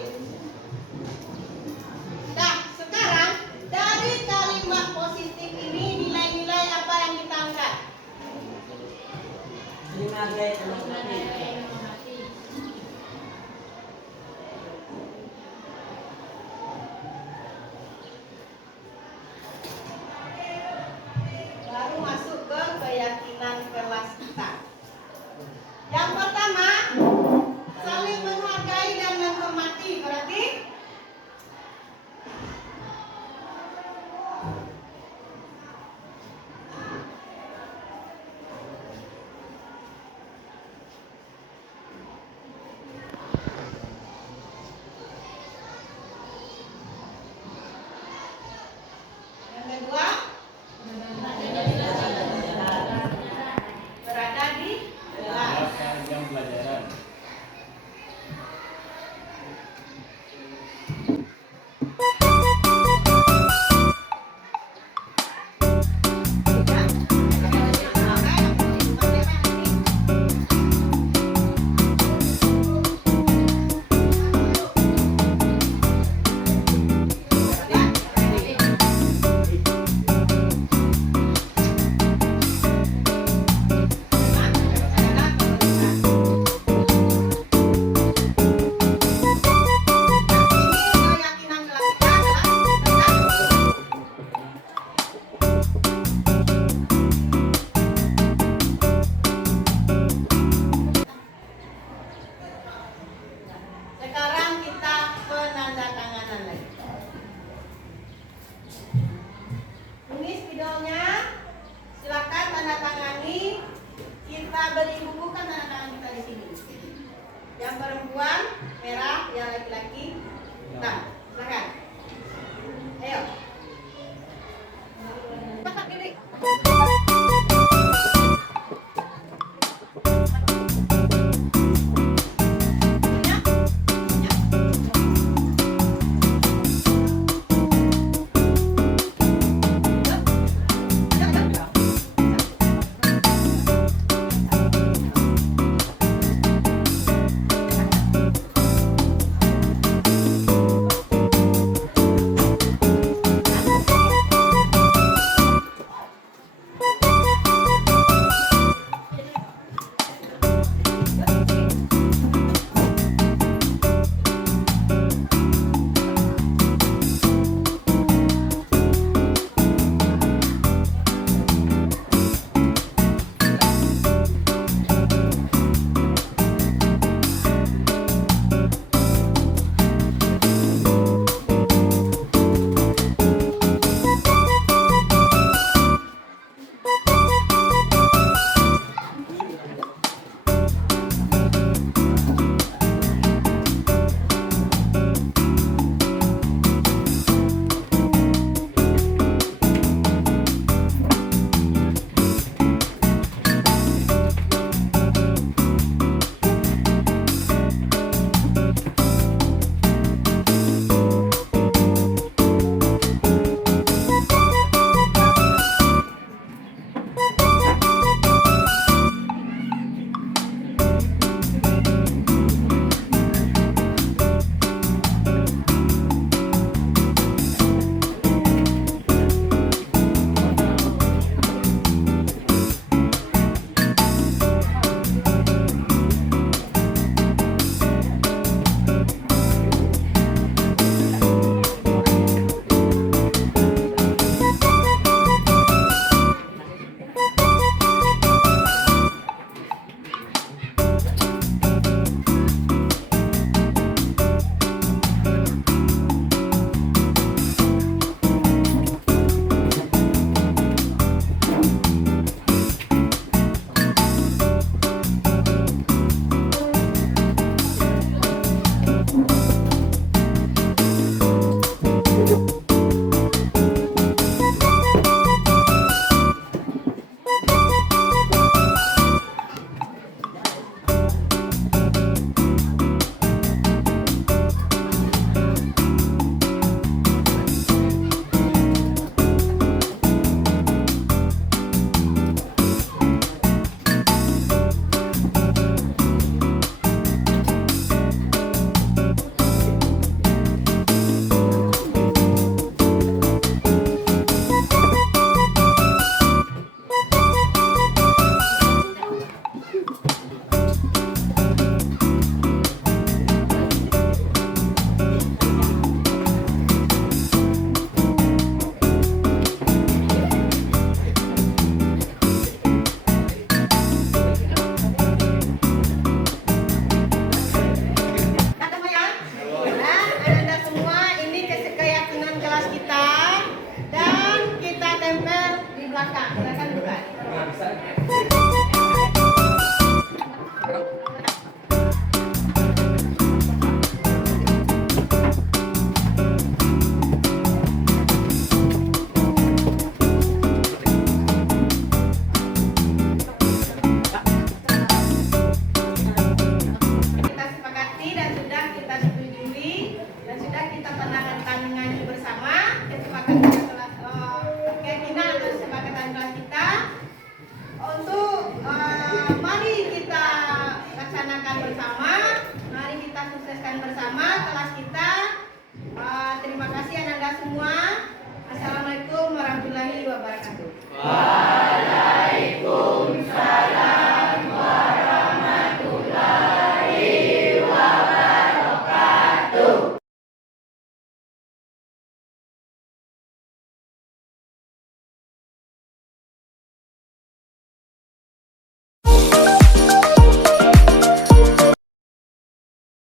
Nah, sekarang dari kalimat positif ini nilai-nilai apa yang kita angkat? Baru masuk ke keyakinan kelas kita. Yang pertama, saling menghargai dan menghormati. Berarti kita beri bubukan tanda tangan kita di sini. Yang perempuan merah, yang laki-laki hitam. Silakan. Ayo. Cepat gini.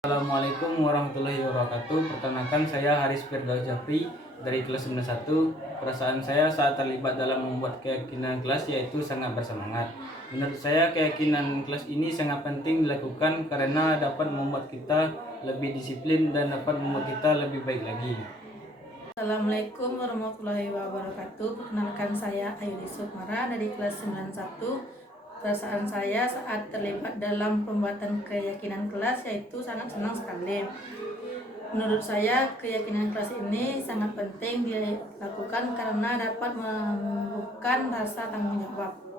Assalamualaikum warahmatullahi wabarakatuh. Perkenalkan saya Haris Firdaus Jafri dari kelas 91. Perasaan saya saat terlibat dalam membuat keyakinan kelas yaitu sangat bersemangat. Menurut saya keyakinan kelas ini sangat penting dilakukan karena dapat membuat kita lebih disiplin dan dapat membuat kita lebih baik lagi. Assalamualaikum warahmatullahi wabarakatuh. Perkenalkan saya Ayudi Sukmara dari kelas 91. Perasaan saya saat terlibat dalam pembuatan keyakinan kelas yaitu sangat senang sekali. Menurut saya keyakinan kelas ini sangat penting dilakukan karena dapat menumbuhkan rasa tanggung jawab.